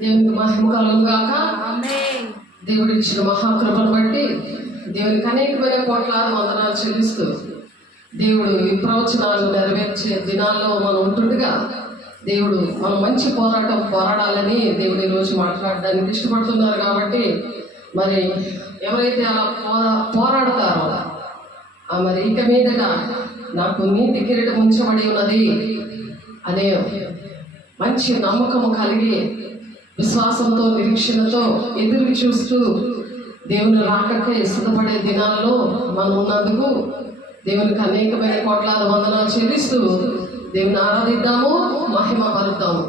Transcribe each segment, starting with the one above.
దేవునికి మహిమ కలుగును గాక. దేవుడు ఇచ్చిన మహాకృపను బట్టి దేవునికి అనేకమైన కోట్లాది వందనాలు చెల్లిస్తూ దేవుడు ఈ ప్రవచనాలు నెరవేర్చే దినాల్లో మనం ఉంటుండగా దేవుడు మనం మంచి పోరాటం పోరాడాలని దేవుడు ఈరోజు మాట్లాడడానికి ఇష్టపడుతున్నారు. కాబట్టి మరి ఎవరైతే అలా పోరాడతారో మరి ఇక మీదట నాకు నీతి కిరీటం ఉంచబడి ఉన్నది అనే మంచి నమ్మకము కలిగి విశ్వాసంతో నిరీక్షణతో ఎదురు చూస్తూ దేవుని రాకకే సిద్ధపడే దినాల్లో మనం ఉన్నందుకు దేవునికి అనేకమైన కోట్లాది వందనాలు చెల్లిస్తూ దేవుని ఆరాధిద్దాము, మహిమ పరుద్దాము.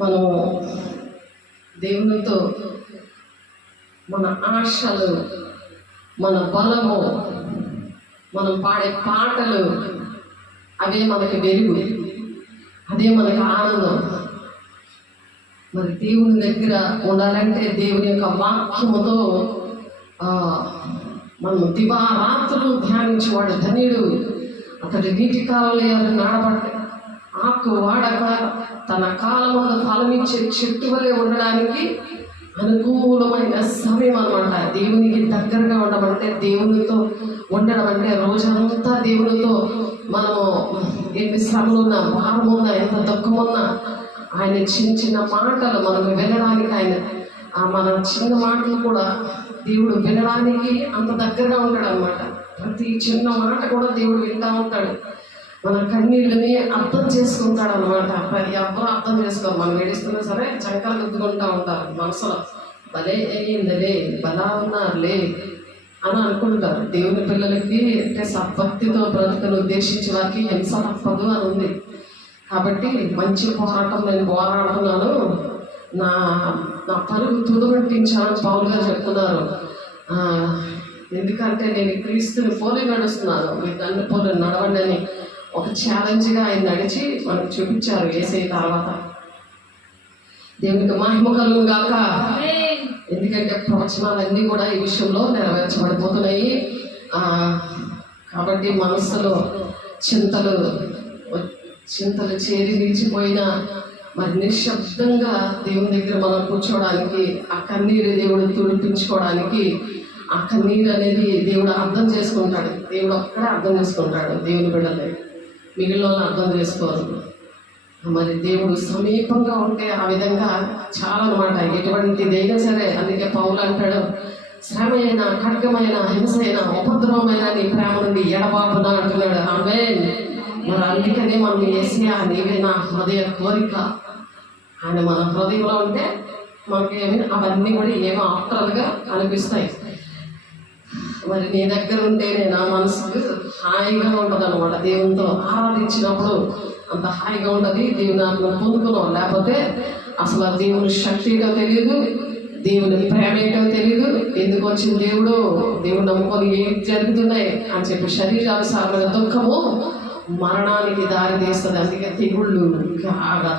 మనం దేవునితో మన ఆశలు, మన బలము, మనం పాడే పాటలు అవే మనకి వెలుగు, అదే మనకి ఆనందం. మరి దేవుని దగ్గర ఉండాలంటే దేవుని యొక్క వాక్యముతో మనం దివారాత్రులు ధ్యానించేవాడు ధన్యుడు. అతడి నీటి కాలంలో ఎవరు నాడబట్ట ఆకు వాడక తన కాలముందు ఫలమిచ్చే చెట్టు వలె ఉండడానికి అనుకూలమైన సమయం అన్నమాట. దేవునికి దగ్గరగా ఉండమంటే, దేవునితో ఉండడం అంటే రోజంతా దేవునితో మనము ఎన్ని శ్రమలున్నా, భారమున్నా, ఎంత దుఃఖమున్నా ఆయన చిన్న చిన్న మాటలు మనకు వినడానికి, ఆయన మన చిన్న మాటలు కూడా దేవుడు వినడానికి అంత దగ్గరగా ఉంటాడు అనమాట. ప్రతి చిన్న మాట కూడా దేవుడు వింటూ ఉంటాడు. మన కన్నీళ్ళని అర్థం చేసుకుంటాడు అనమాట. ఎవరు అర్థం చేసుకోరు. మనం ఏడుస్తున్నా సరే చంకలు గుద్దుకుంటూ ఉంటారు మనసులో. భలే అయ్యిందలే, బలా ఉన్నారులే అని అనుకుంటారు. దేవుని పిల్లలకి అంటే సద్భక్తితో బ్రతుకును ఉద్దేశించే వారికి హింస తప్పదు అని ఉంది. కాబట్టి మంచి పోరాటం నేను పోరాడుతున్నాను, నా నా పరుగు తుదగొట్టించాను పౌలు గారు చెప్తున్నారు. ఎందుకంటే నేను క్రీస్తుని పోలి నడుస్తున్నాను, మీరు నన్ను పోలి నడవండి అని ఒక ఛాలెంజ్గా ఆయన నడిచి మనకు చూపించారు యేసయ్య తర్వాత. దేవునికి మహిమ కలుగును గాక. ఎందుకంటే ప్రవచనాలన్నీ కూడా ఈ విషయంలో నెరవేర్చబడిపోతున్నాయి. కాబట్టి మనస్సులో చింతలు చేరి నిలిచిపోయినా మరి నిశ్శబ్దంగా దేవుని దగ్గర మనం కూర్చోవడానికి, ఆ కన్నీరు దేవుడు తుడిపించుకోవడానికి, ఆ కన్నీరు అనేది దేవుడు అర్థం చేసుకుంటాడు. దేవుడు ఒక్కడే అర్థం చేసుకుంటాడు దేవుని బిడ్డలే, మిగిలిన వాళ్ళు అర్థం చేసుకోరు. మరి దేవుడు సమీపంగా ఉంటే ఆ విధంగా చాలా అన్నమాట. ఎటువంటిదైనా సరే, అందుకే పౌలు అంటాడు, శ్రమ అయినా, ఖడ్గమైన, హింస అయినా, ఉపద్రవమైన నీ ప్రేమ నుండి ఎడబాపునా అంటున్నాడు. ఆమేన్. మరి అందుకనే మనం యేసయ్యా నీవే నా హృదయ కోరిక, ఆయన మన హృదయంలో ఉంటే మనకి అవన్నీ కూడా ఏమో ఆఫ్టర్గా అనిపిస్తాయి. మరి నీ దగ్గర ఉంటేనే నా మనసుకు హాయిగా ఉంటుంది అనమాట. దేవునితో ఆరాధించినప్పుడు అంత హాయిగా ఉంటుంది. దేవుని ఆత్మను పొందుకున్నాం, లేకపోతే అసలు దేవుని శక్తి ఏంటో తెలియదు, దేవుని ప్రేమ ఏంటో తెలియదు. ఎందుకు వచ్చింది దేవుడు నమ్ముకొని ఏం జరుగుతున్నాయి అని చెప్పి శరీరానుసారమైన దుఃఖము మరణానికి దారి తీస్తుంది. అందుకే తెగుళ్ళు,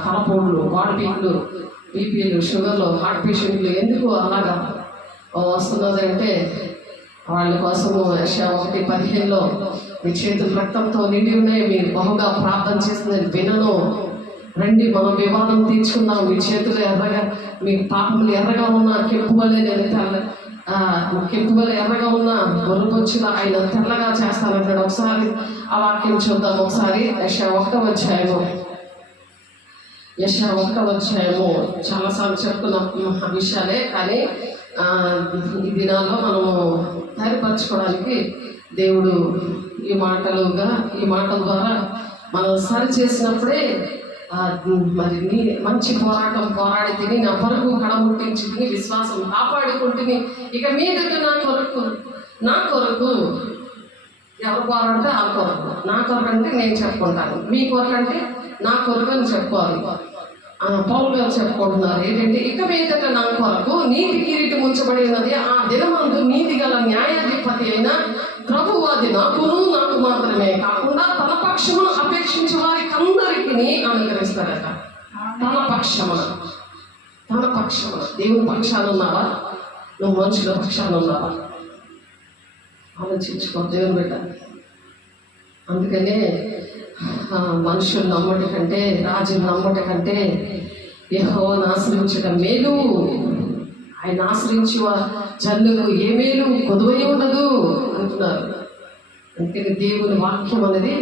తలపోళ్ళు, వాడిపీకులు, బీపీలు, షుగర్లు, హార్ట్ పేషెంట్లు ఎందుకు అలాగా వస్తున్నది అంటే వాళ్ళ కోసము యెషయా 1:15 మీ చేతులు రక్తంతో నిండి ఉన్నాయి, మీరు బహుగా ప్రార్థన చేసిందని వినను, రండి మనం వివాదం తీర్చుకుందాం, మీ చేతులు ఎర్రగా, మీ పాపములు ఎర్రగా ఉన్నా కెంపువలే నేను కెంపువలే ఎర్రగా ఉన్నా గొర్రెపొచ్చులా ఆయన తెల్లగా చేస్తానంటాడు. ఒకసారి ఆ వాక్యం చూద్దాం. ఒకసారి యెషయా 1 చాలాసార్లు చెప్తున్న విషయాలే, కానీ ఈ దినాల్లో మనము ధైర్యపరచుకోవడానికి దేవుడు ఈ మాటల ద్వారా మనం సరి చేసినప్పుడే మరి నీ మంచి పోరాటం పోరాడి తిని, నా పరుగు కడముట్టించి తిని, విశ్వాసం కాపాడుకుంటుని, ఇక మీదట నా కొరకు ఎవరు పోరాడితే ఆ కొరకు, నా కొరకు అంటే నేను చెప్పుకుంటాను, మీ కొరకు అంటే నా కొరకు అని చెప్పుకోవాలి. పౌలు గారు చెప్పుకుంటున్నారు ఏంటంటే, ఇక మీదట నా కొరకు నీతి కిరీటం ఉంచబడి ఉన్నది, ఆ దినమందు నీతి గల న్యాయాధిపతి అయిన ప్రభువు అది నాకు మాత్రమే కాకుండా తన పక్షమును అపేక్షించే వారికి అందరికీ అనుగ్రహిస్తాడట. తన పక్షమున దేవుని పక్షాన ఉన్నావా? నువ్వు మనుషుల పక్షాన ఉన్నావా? ఆలోచించుకో దేవుని బిడ్డ. అందుకనే మనుషులు నమ్మటి కంటే, రాజులు నమ్మటి కంటే యెహోవాను ఆశ్రయించడం మేలు. ఆయన ఆశ్రయించి జనులకు ఏ మేలు కొదువై ఉండదు అంటున్నారు. అందుకని దేవుని వాక్యం అనేది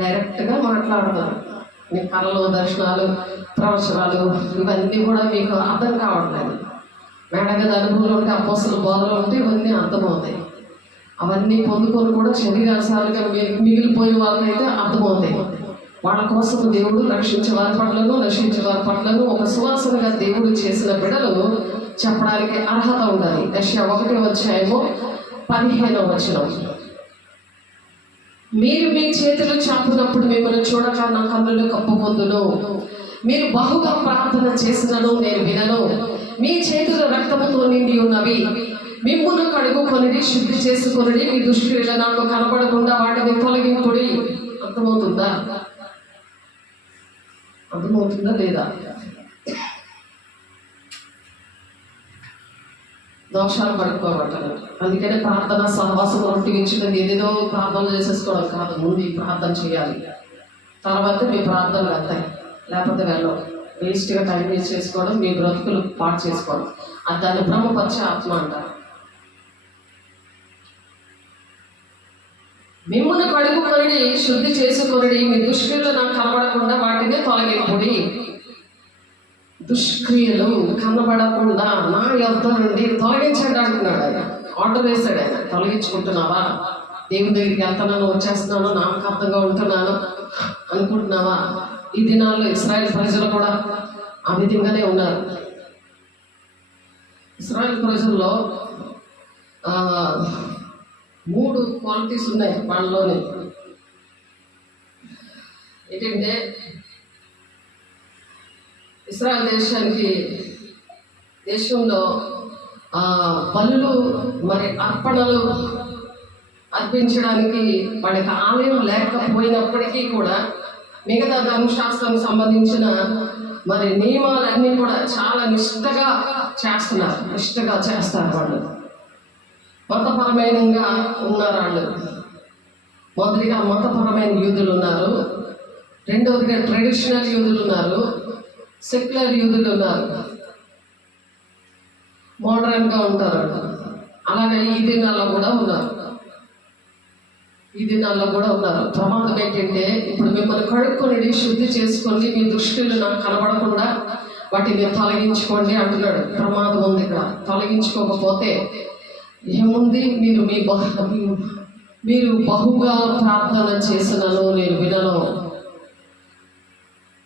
డైరెక్ట్గా మాట్లాడుతారు. మీ కళలు, దర్శనాలు, ప్రవచనాలు ఇవన్నీ కూడా మీకు అర్థం కావట్లేదు. మేడగది అనుభవంలో ఉంటే, అపోస్తల బోధలో ఉంటే ఇవన్నీ అర్థమవుతాయి. అవన్నీ పొందుకొని కూడా శరీరానుసారంగా మిగిలిపోయే వాళ్ళకైతే అర్థమవుతాయి. వాళ్ళ కోసం దేవుడు రక్షించే వారి పట్లను, రక్షించే వారి పట్లను ఒక సువాసనగా దేవుడు చేసిన బిడ్డలు చెప్పడానికి అర్హత ఉండాలి. యెషయా 1:15 మీరు మీ చేతులు చాపునప్పుడు మిమ్మల్ని చూడక నా కన్నులు కప్పుకొందును, మీరు బహుగా ప్రార్థన చేసినను నేను వినను. మీ చేతుల రక్తముతో నిండి ఉన్నవి. మిమ్మును కడుగుకొనిడి, శుద్ధి చేసుకొనిడి. మీ దుష్క్రియలు నాకు కనపడకుండా వాటిని తొలగింపుడి. అర్థమవుతుందా? అర్థమవుతుందా లేదా? దోషాలు పడుకోబట్టాలి. అందుకనే ప్రార్థన సహవాసం రొట్టి ఇచ్చినది ఏదేదో ప్రార్థనలు చేసేసుకోవడం కాదు. ముందు ఈ ప్రార్థన చేయాలి, తర్వాత మీ ప్రార్థనలు వెళ్తాయి. లేకపోతే వెళ్ళవు. వేస్ట్గా టైం వేస్ట్ చేసుకోవడం, మీ బ్రతుకులు పాటు చేసుకోవడం, అది దాన్ని బ్రహ్మపరిచే ఆత్మ అంటారు. మిమ్మును కడుగుకొనిడి, శుద్ధి చేసుకొనిడి. మీ దుష్క్రియలు నాకు కనబడకుండా వాటిని తొలగింపుడి. దుష్క్రియలు కనబడకుండా నా యొద్ద నుండి తొలగించండి అంటున్నాడు ఆయన. ఆర్డర్ వేశాడు ఆయన. తొలగించుకుంటున్నావా? దేవుని దగ్గరికి వెళ్తున్నాను, వచ్చేస్తున్నాను, నామకార్థంగా ఉంటున్నాను అనుకుంటున్నావా? ఈ దినాల్లో ఇశ్రాయేల్ ప్రజలు కూడా ఆ విధంగానే ఉన్నారు. ఇశ్రాయేల్ ప్రజల్లో 3 క్వాలిటీస్ ఉన్నాయి వాళ్ళలోనే. ఏంటంటే ఇశ్రాయేల్ దేశంలో బలులు మరి అర్పణలు అర్పించడానికి వాళ్ళకి ఆలయం లేకపోయినప్పటికీ కూడా మిగతా ధర్మశాస్త్రానికి సంబంధించిన మరి నియమాలన్నీ కూడా చాలా నిష్ఠగా చేస్తారు వాళ్ళు. మతపరమైనగా ఉన్నారు వాళ్ళు. మొదటిగా మతపరమైన యూదులు ఉన్నారు, రెండవదిగా ట్రెడిషనల్ యూదులు ఉన్నారు, సెక్యులర్ యూదులు ఉన్నారు, మోడర్న్గా ఉంటారు. అలాగే ఈ దినాల్లో కూడా ఉన్నారు. ప్రమాదం ఏంటంటే ఇప్పుడు మిమ్మల్ని కడుక్కొని శుద్ధి చేసుకోండి, మీ దృష్టిలో నాకు కనబడకుండా వాటిని తొలగించుకోండి అంటున్నాడు. ప్రమాదం ఉంది ఇక్కడ. తొలగించుకోకపోతే ఏముంది? మీరు బహుగా ప్రార్థన చేసినను నేను వినను.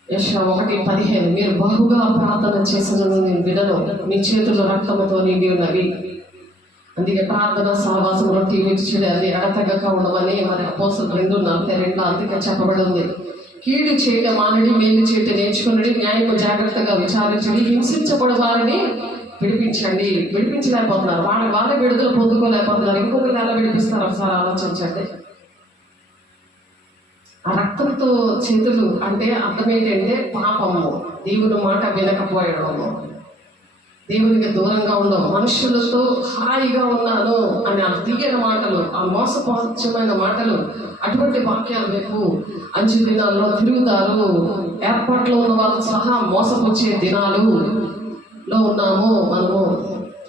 యెషయా 1:15. మీరు బహుగా ప్రార్థన చేసినను నేను వినను. మీ చేతుల రక్తముతో నిండి ఉన్నవి. అందుకే ప్రార్థన సహవాసం రొట్టి విడిచిడి అది ఎడతెగక ఉండమని మరి అపోస్తలులు 2:42 అందుకే చెప్పబడి ఉంది. కీడు చేయట మానడి, మేలు చేయట నేర్చుకుని న్యాయము జాగ్రత్తగా విచారించండి, హింసించబడే వారిని విడిపించండి. విడిపించలేకపోతున్నారు, వాళ్ళే విడుదల పొందుకోలేకపోతున్నారు. ఇంకొకరు ఎలా విడిపిస్తారు? ఒకసారి ఆలోచించండి. ఆ రక్తంతో చేతులు అంటే అర్థం ఏంటంటే పాపము, దేవుని మాట వినకపోయడము, దేవునికి దూరంగా ఉండవు, మనుషులతో హాయిగా ఉన్నాను అని ఆ తీయని మాటలు, ఆ మోసపోచమైన మాటలు, అటువంటి వాక్యాలు వైపు అంచు దినాల్లో తిరుగుతారు. ఏర్పాట్లో ఉన్న వాళ్ళు సహా మోసపుచ్చే దినాలలో ఉన్నాము మనము.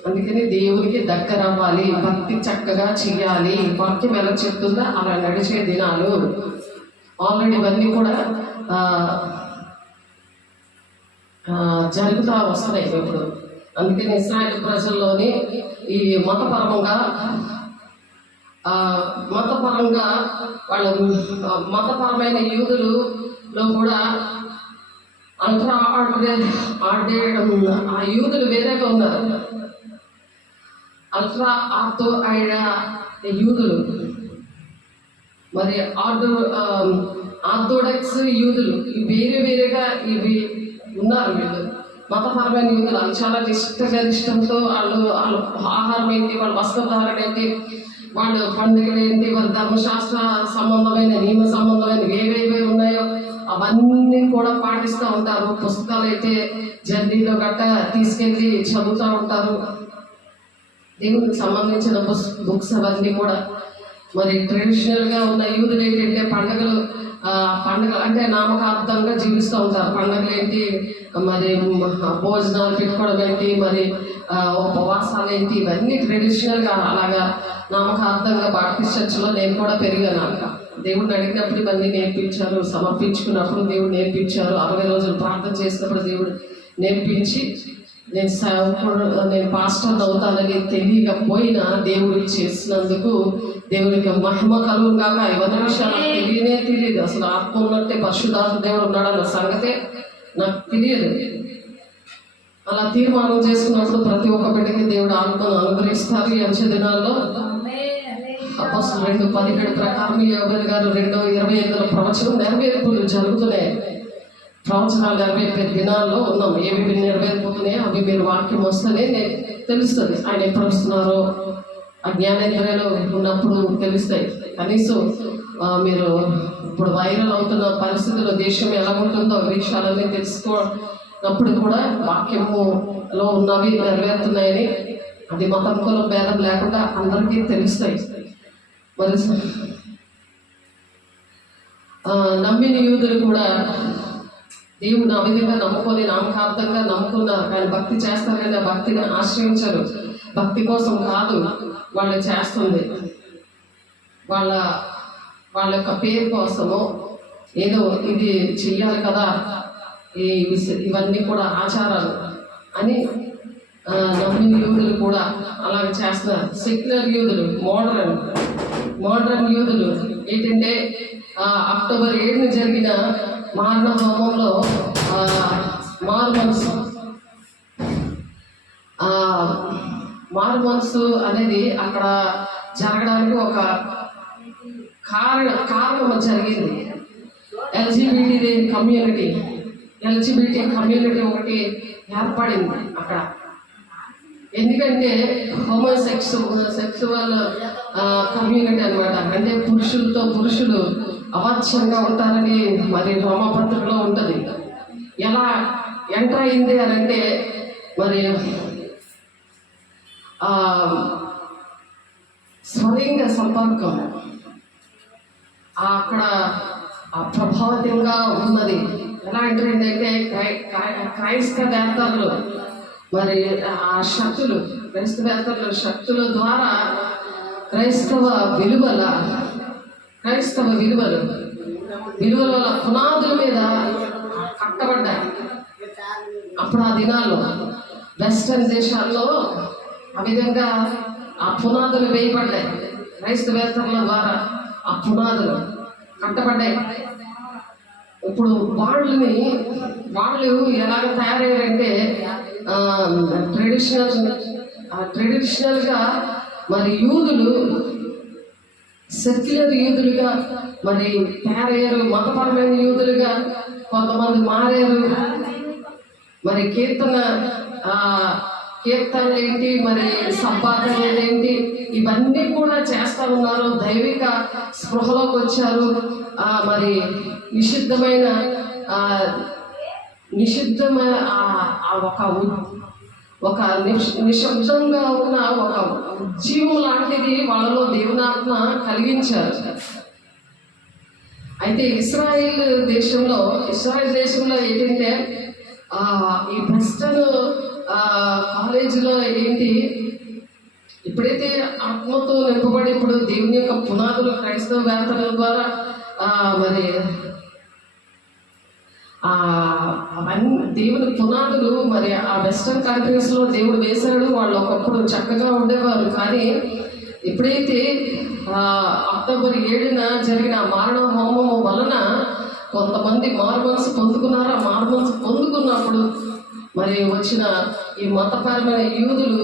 అందుకని దేవునికి దగ్గర అవ్వాలి, భక్తి చక్కగా చెయ్యాలి. వాక్యం ఎలా చెప్తుందో అలా నడిచే దినాలు ఆల్రెడీ ఇవన్నీ కూడా జరుగుతూ వస్తున్నాయి ఇప్పుడు. అందుకని ఇశ్రాయేలు ప్రజల్లోని ఈ మతపరంగా వాళ్ళ మతపరమైన యూదులలో కూడా అల్ట్రా ఆ యూదులు వేరేగా ఉన్నారు. అల్ట్రా యూదులు, మరి ఆర్థోడాక్స్ యూదులు, వేరేగా ఇవి ఉన్నారు. వీళ్ళు మతపరమైన యూదులు. వాళ్ళు చాలా నిష్టంతో వాళ్ళు ఆహారం ఏంటి, వాళ్ళ వస్త్రధారణ ఏంటి, వాళ్ళ పండుగలు ఏంటి, వాళ్ళ ధర్మశాస్త్ర సంబంధమైన నియమ సంబంధమైన ఏవేవి ఉన్నాయో అవన్నీ కూడా పాటిస్తూ ఉంటారు. పుస్తకాలు అయితే జర్నీలో గట్ట తీసుకెళ్ళి చదువుతూ ఉంటారు. దేవునికి సంబంధించిన బుక్స్ అవన్నీ కూడా. మరి ట్రెడిషనల్గా ఉన్న యూదులు ఏంటంటే పండుగలు అంటే నామకార్థంగా జీవిస్తూ ఉంటారు. పండుగలు ఏంటి, మరి భోజనాలు పెట్టుకోవడం ఏంటి, మరి ఉపవాసాలు ఏంటి, ఇవన్నీ ట్రెడిషనల్గా అలాగా నామకార్థంగా బాప్టిస్ట్ చర్చ్లో నేను కూడా పెరిగాను. అక్కడ దేవుడిని అడిగినప్పుడు ఇవన్నీ నేర్పించారు, సమర్పించుకున్నప్పుడు దేవుడు నేర్పించారు, 60 రోజులు ప్రార్థన చేసినప్పుడు దేవుడు నేర్పించి నేను పాస్టర్ అవుతానని తెలియకపోయినా దేవుడు చేసినందుకు దేవునికి మహిమ కలుగును కాక. ఇవన్నీ విషయాలు నాకు తెలియదు. అసలు ఆత్మ ఉన్నట్టే పరిశుద్ధాత్మ దేవుడు ఉన్నాడన్న సంగతే నాకు తెలియదు. అలా తీర్మానం చేసుకున్నప్పుడు ప్రతి ఒక్క బిడ్డకి దేవుడు ఆత్మను అనుగ్రహిస్తారు. ఈ అంచె దినాల్లో అపోస్తలులు 2:17 ప్రకారం యోబేలు గారు 2:25 ప్రవచనం నెరవేర్పులు జరుగుతున్నాయి. ప్రవచనాలు నెరవేర్పే దినాల్లో ఉన్నాం. ఏవి నెరవేరిపోతున్నాయో అవి మీరు వాక్యం వస్తేనే తెలుస్తుంది. ఆయన ఎప్పుడు వస్తున్నారో ఆ జ్ఞానేంద్రియాలు ఉన్నప్పుడు తెలుస్తాయి. కనీసం మీరు ఇప్పుడు వైరల్ అవుతున్న పరిస్థితుల్లో దేశం ఎలా ఉంటుందో విషయాలన్నీ తెలుసుకున్నప్పుడు కూడా వాక్యములో ఉన్నవి నెరవేరుతున్నాయని, అది మతం కులం భేదం లేకుండా అందరికీ తెలుస్తాయి. మరి నమ్మిన యూదులు కూడా దేవుని ఆ విధంగా నమ్ముకొని నామకార్థంగా నమ్ముకున్నారు. కానీ భక్తి చేస్తారు కానీ ఆ భక్తిని ఆశ్రయించరు. భక్తి కోసం కాదు వాళ్ళు చేస్తుంది, వాళ్ళ యొక్క పేరు కోసము ఏదో ఇది చెయ్యాలి కదా, ఇవన్నీ కూడా ఆచారాలు అని నమ్మిన యూదులు కూడా అలాగే చేస్తున్నారు. సెక్యులర్ యూదులు, మోడర్న్ యూదులు ఏంటంటే అక్టోబర్ 7న జరిగిన మారణ హోమంలో మారు మనసు అనేది అక్కడ జరగడానికి ఒక కారణం జరిగింది. ఎల్జిబిటీ కమ్యూనిటీ ఒకటి ఏర్పడింది అక్కడ. ఎందుకంటే సెక్సువల్ కమ్యూనిటీ అనమాట. అంటే పురుషులు అవాచ్యంగా ఉంటారని మరి రోమపత్రికలో ఉంటుంది. ఎలా ఎంటర్ అయింది అని అంటే మరి స్వలింగ సంపర్కం అక్కడ ప్రభావితంగా ఉన్నది. ఎలా ఎంటర్ అయింది అంటే క్రైస్తవేత్తరులు మరి ఆ క్రైస్తవేత్తరుల శక్తుల ద్వారా క్రైస్తవ విలువల పునాదుల మీద కట్టబడ్డాయి. అప్పుడు ఆ దినాల్లో వెస్టర్న్ దేశాల్లో ఆ విధంగా ఆ పునాదులు వేయబడ్డాయి. క్రైస్తవేత్తరుల ద్వారా ఆ పునాదులు కట్టబడ్డాయి. ఇప్పుడు వాళ్ళు ఎలాగ తయారయ్యారంటే ట్రెడిషనల్గా మరి యూదులు సెక్యులర్ యూదులుగా మరి తయారయ్యారు. మతపరమైన యూదులుగా కొంతమంది మారారు. మరి కీర్తనలు ఏంటి, మరి సంపాదనలు ఏంటి, ఇవన్నీ కూడా చేస్తూ ఉన్నారు. దైవిక స్పృహలోకి వచ్చారు. మరి నిషిద్ధమైన ఒక నిశ్శబ్దంగా ఉన్న ఒక ఉజ్జీవం లాంటిది వాళ్ళలో దేవునాత్మ కలిగించారు. అయితే ఇస్రాయేల్ దేశంలో ఏంటంటే ఈ వెస్టర్న్ కాలేజీలో ఏంటి, ఎప్పుడైతే ఆత్మతో నింపబడి ఇప్పుడు దేవుని యొక్క పునాదులు క్రైస్తవ వేత్తల ద్వారా మరి అవన్నీ దేవుని పునాదులు మరి ఆ వెస్టర్న్ కంట్రీస్లో దేవుడు వేశాడు. వాళ్ళు ఒకప్పుడు చక్కగా ఉండేవారు. కానీ ఎప్పుడైతే అక్టోబర్ 7న జరిగిన మారణ హోమము వలన కొంతమంది మారుమనసు పొందుకున్నారు. ఆ మారుమనసు పొందుకున్నప్పుడు మరి వచ్చిన ఈ మతపరమైన యూదులు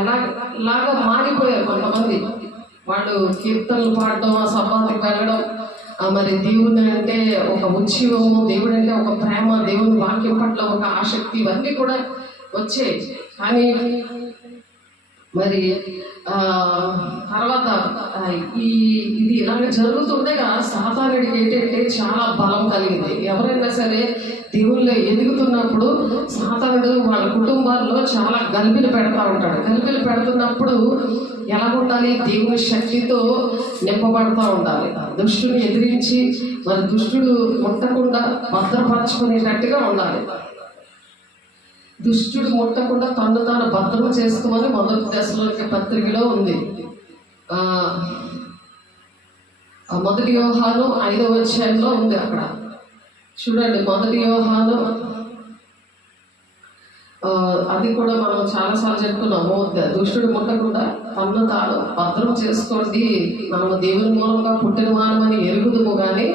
ఎలాగా మారిపోయారు. కొంతమంది వాళ్ళు కీర్తనలు పాడడం, ఆ సభకి వెళ్ళడం, మరి దేవుని అంటే ఒక ఉత్సవము, దేవుడు అంటే ఒక ప్రేమ, దేవుని వాక్యం పట్ల ఒక ఆసక్తి, ఇవన్నీ కూడా వచ్చాయి. కానీ మరి తర్వాత ఇది ఇలాగ జరుగుతుండగా సాతానుడికి ఏంటంటే చాలా బలం కలిగింది. ఎవరైనా సరే దేవుళ్ళు ఎదుగుతున్నప్పుడు సాతానుడు వాళ్ళ కుటుంబాల్లో చాలా గల్బిలు పెడతా ఉంటాడు. గల్బిలు పెడుతున్నప్పుడు ఎలా ఉండాలి? దేవుని శక్తితో నింపబడతా ఉండాలి. దుష్టుని ఎదిరించి మరి దుష్టుడు ముట్టకుండా భద్రపరచుకునేటట్టుగా ఉండాలి. దుష్టుడు ముట్టకుండా తను తాను భద్రం చేసుకోమని 1 దశలోనిక పత్రికలో ఉంది. 1 యోహాను 5వ అధ్యాయంలో ఉంది. అక్కడ చూడండి, 1 యోహాను అది కూడా మనం చాలాసార్లు చెప్పుకున్నాము. దుష్టుడు ముట్టకుండా తను తాను భద్రం చేసుకోండి, మనము దేవుని మూలంగా పుట్టిన వారమని ఎరుగుదుము, కానీ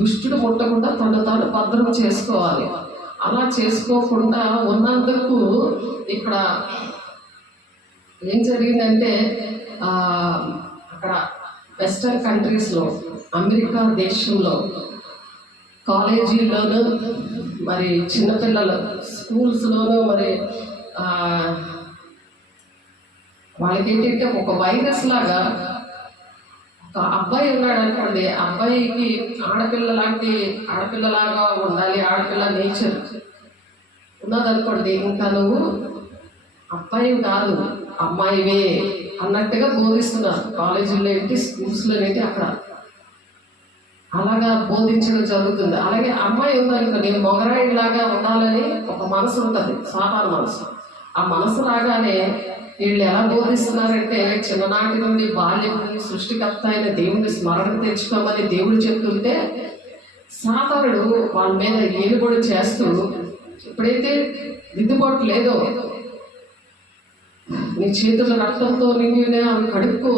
దుష్టుడు ముట్టకుండా తను తాను భద్రం చేసుకోవాలి. అలా చేసుకోకుండా ఉన్నందుకు ఇక్కడ ఏం జరిగిందంటే అక్కడ వెస్టర్న్ కంట్రీస్లో, అమెరికా దేశంలో కాలేజీల్లోనూ మరి చిన్నపిల్లలు స్కూల్స్లోనూ మరి వాళ్ళకి ఏంటంటే ఒక వైరస్ లాగా ఒక అబ్బాయి ఉన్నాడు అనుకోండి, అబ్బాయికి ఆడపిల్లలాగా ఉండాలి, ఆడపిల్ల నేచర్ ఉన్నదనుకోండి, ఇంకా నువ్వు అబ్బాయి కాదు అమ్మాయివే అన్నట్టుగా బోధిస్తున్నారు కాలేజీలో ఏంటి, స్కూల్స్లో ఏంటి, అక్కడ అలాగా బోధించడం జరుగుతుంది. అలాగే అమ్మాయి ఉందనుకోండి, మొగరాయిలాగా ఉండాలని ఒక మనసు ఉంటుంది, సాధారణ మనసు. ఆ మనసు రాగానే వీళ్ళు ఎలా బోధిస్తున్నారంటే, చిన్ననాటి నుండి బాల్యం నుండి సృష్టికర్త అయిన దేవుడిని స్మరణ తెచ్చుకోమని దేవుడు చెప్తుంటే సాతానుడు వాళ్ళ మీద ఏలుబడి చేస్తూ, ఎప్పుడైతే దిద్దుబాటు లేదో, నీ చేతుల రక్తంతో నిండినే అవి కడుక్కో